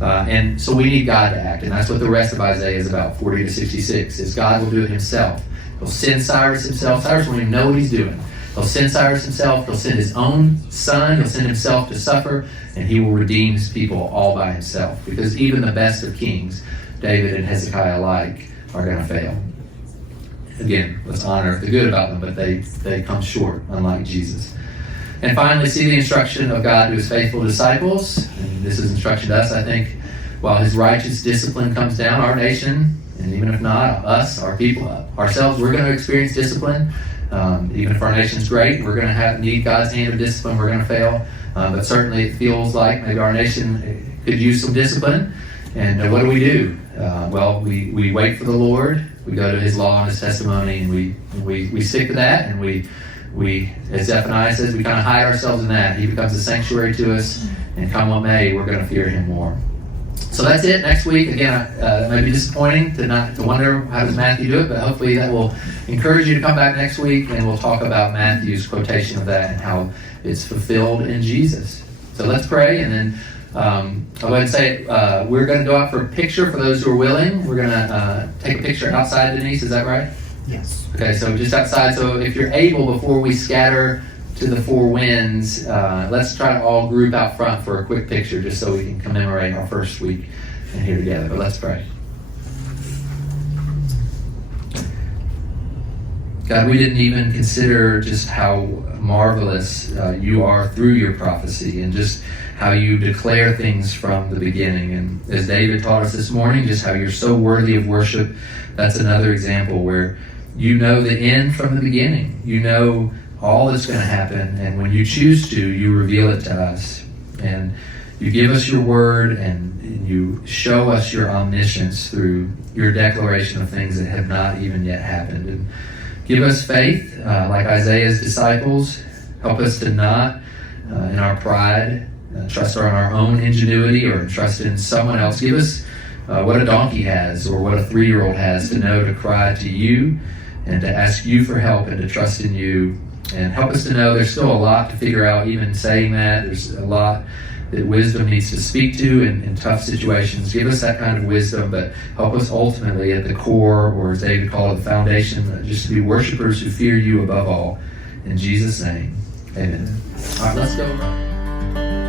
And so we need God to act, and that's what the rest of Isaiah is about, 40 to 66, is God will do it himself. He'll send Cyrus himself. Cyrus won't even know what he's doing. He'll send Cyrus himself. He'll send his own son. He'll send himself to suffer, and he will redeem his people all by himself. Because even the best of kings, David and Hezekiah alike, are going to fail. Again, let's honor the good about them, but they come short, unlike Jesus. And finally, see the instruction of God to his faithful disciples. And this is instruction to us, I think. While his righteous discipline comes down, our nation, and even if not, us, our people, ourselves, we're going to experience discipline. Even if our nation's great, we're going to need God's hand of discipline. We're going to fail. But certainly it feels like maybe our nation could use some discipline. And what do? Well, we wait for the Lord. We go to his law and his testimony, and we stick to that. And we, as Zephaniah says, we kind of hide ourselves in that. He becomes a sanctuary to us. And come what may, we're going to fear him more. So that's it. Next week, again, it may be disappointing to wonder how does Matthew do it, but hopefully that will encourage you to come back next week, and we'll talk about Matthew's quotation of that and how it's fulfilled in Jesus. So let's pray, and then I'll go ahead and say we're going to go out for a picture for those who are willing. We're going to take a picture outside, Denise. Is that right? Yes. Okay, so just outside. So if you're able, before we scatter to the four winds, let's try to all group out front for a quick picture just so we can commemorate our first week and here together. But let's pray. God, we didn't even consider just how marvelous you are through your prophecy, and just how you declare things from the beginning. And as David taught us this morning, just how you're so worthy of worship. That's another example where you know the end from the beginning. You know all that's going to happen, and when you choose to, you reveal it to us. And you give us your word, and you show us your omniscience through your declaration of things that have not even yet happened. And give us faith, like Isaiah's disciples. Help us to not, in our pride, trust in our own ingenuity or trust in someone else. Give us what a donkey has or what a 3-year-old has to know to cry to you and to ask you for help and to trust in you. And help us to know there's still a lot to figure out, even saying that. There's a lot that wisdom needs to speak to in tough situations. Give us that kind of wisdom, but help us ultimately at the core, or as David called it, the foundation, just to be worshipers who fear you above all. In Jesus' name, amen. All right, let's go.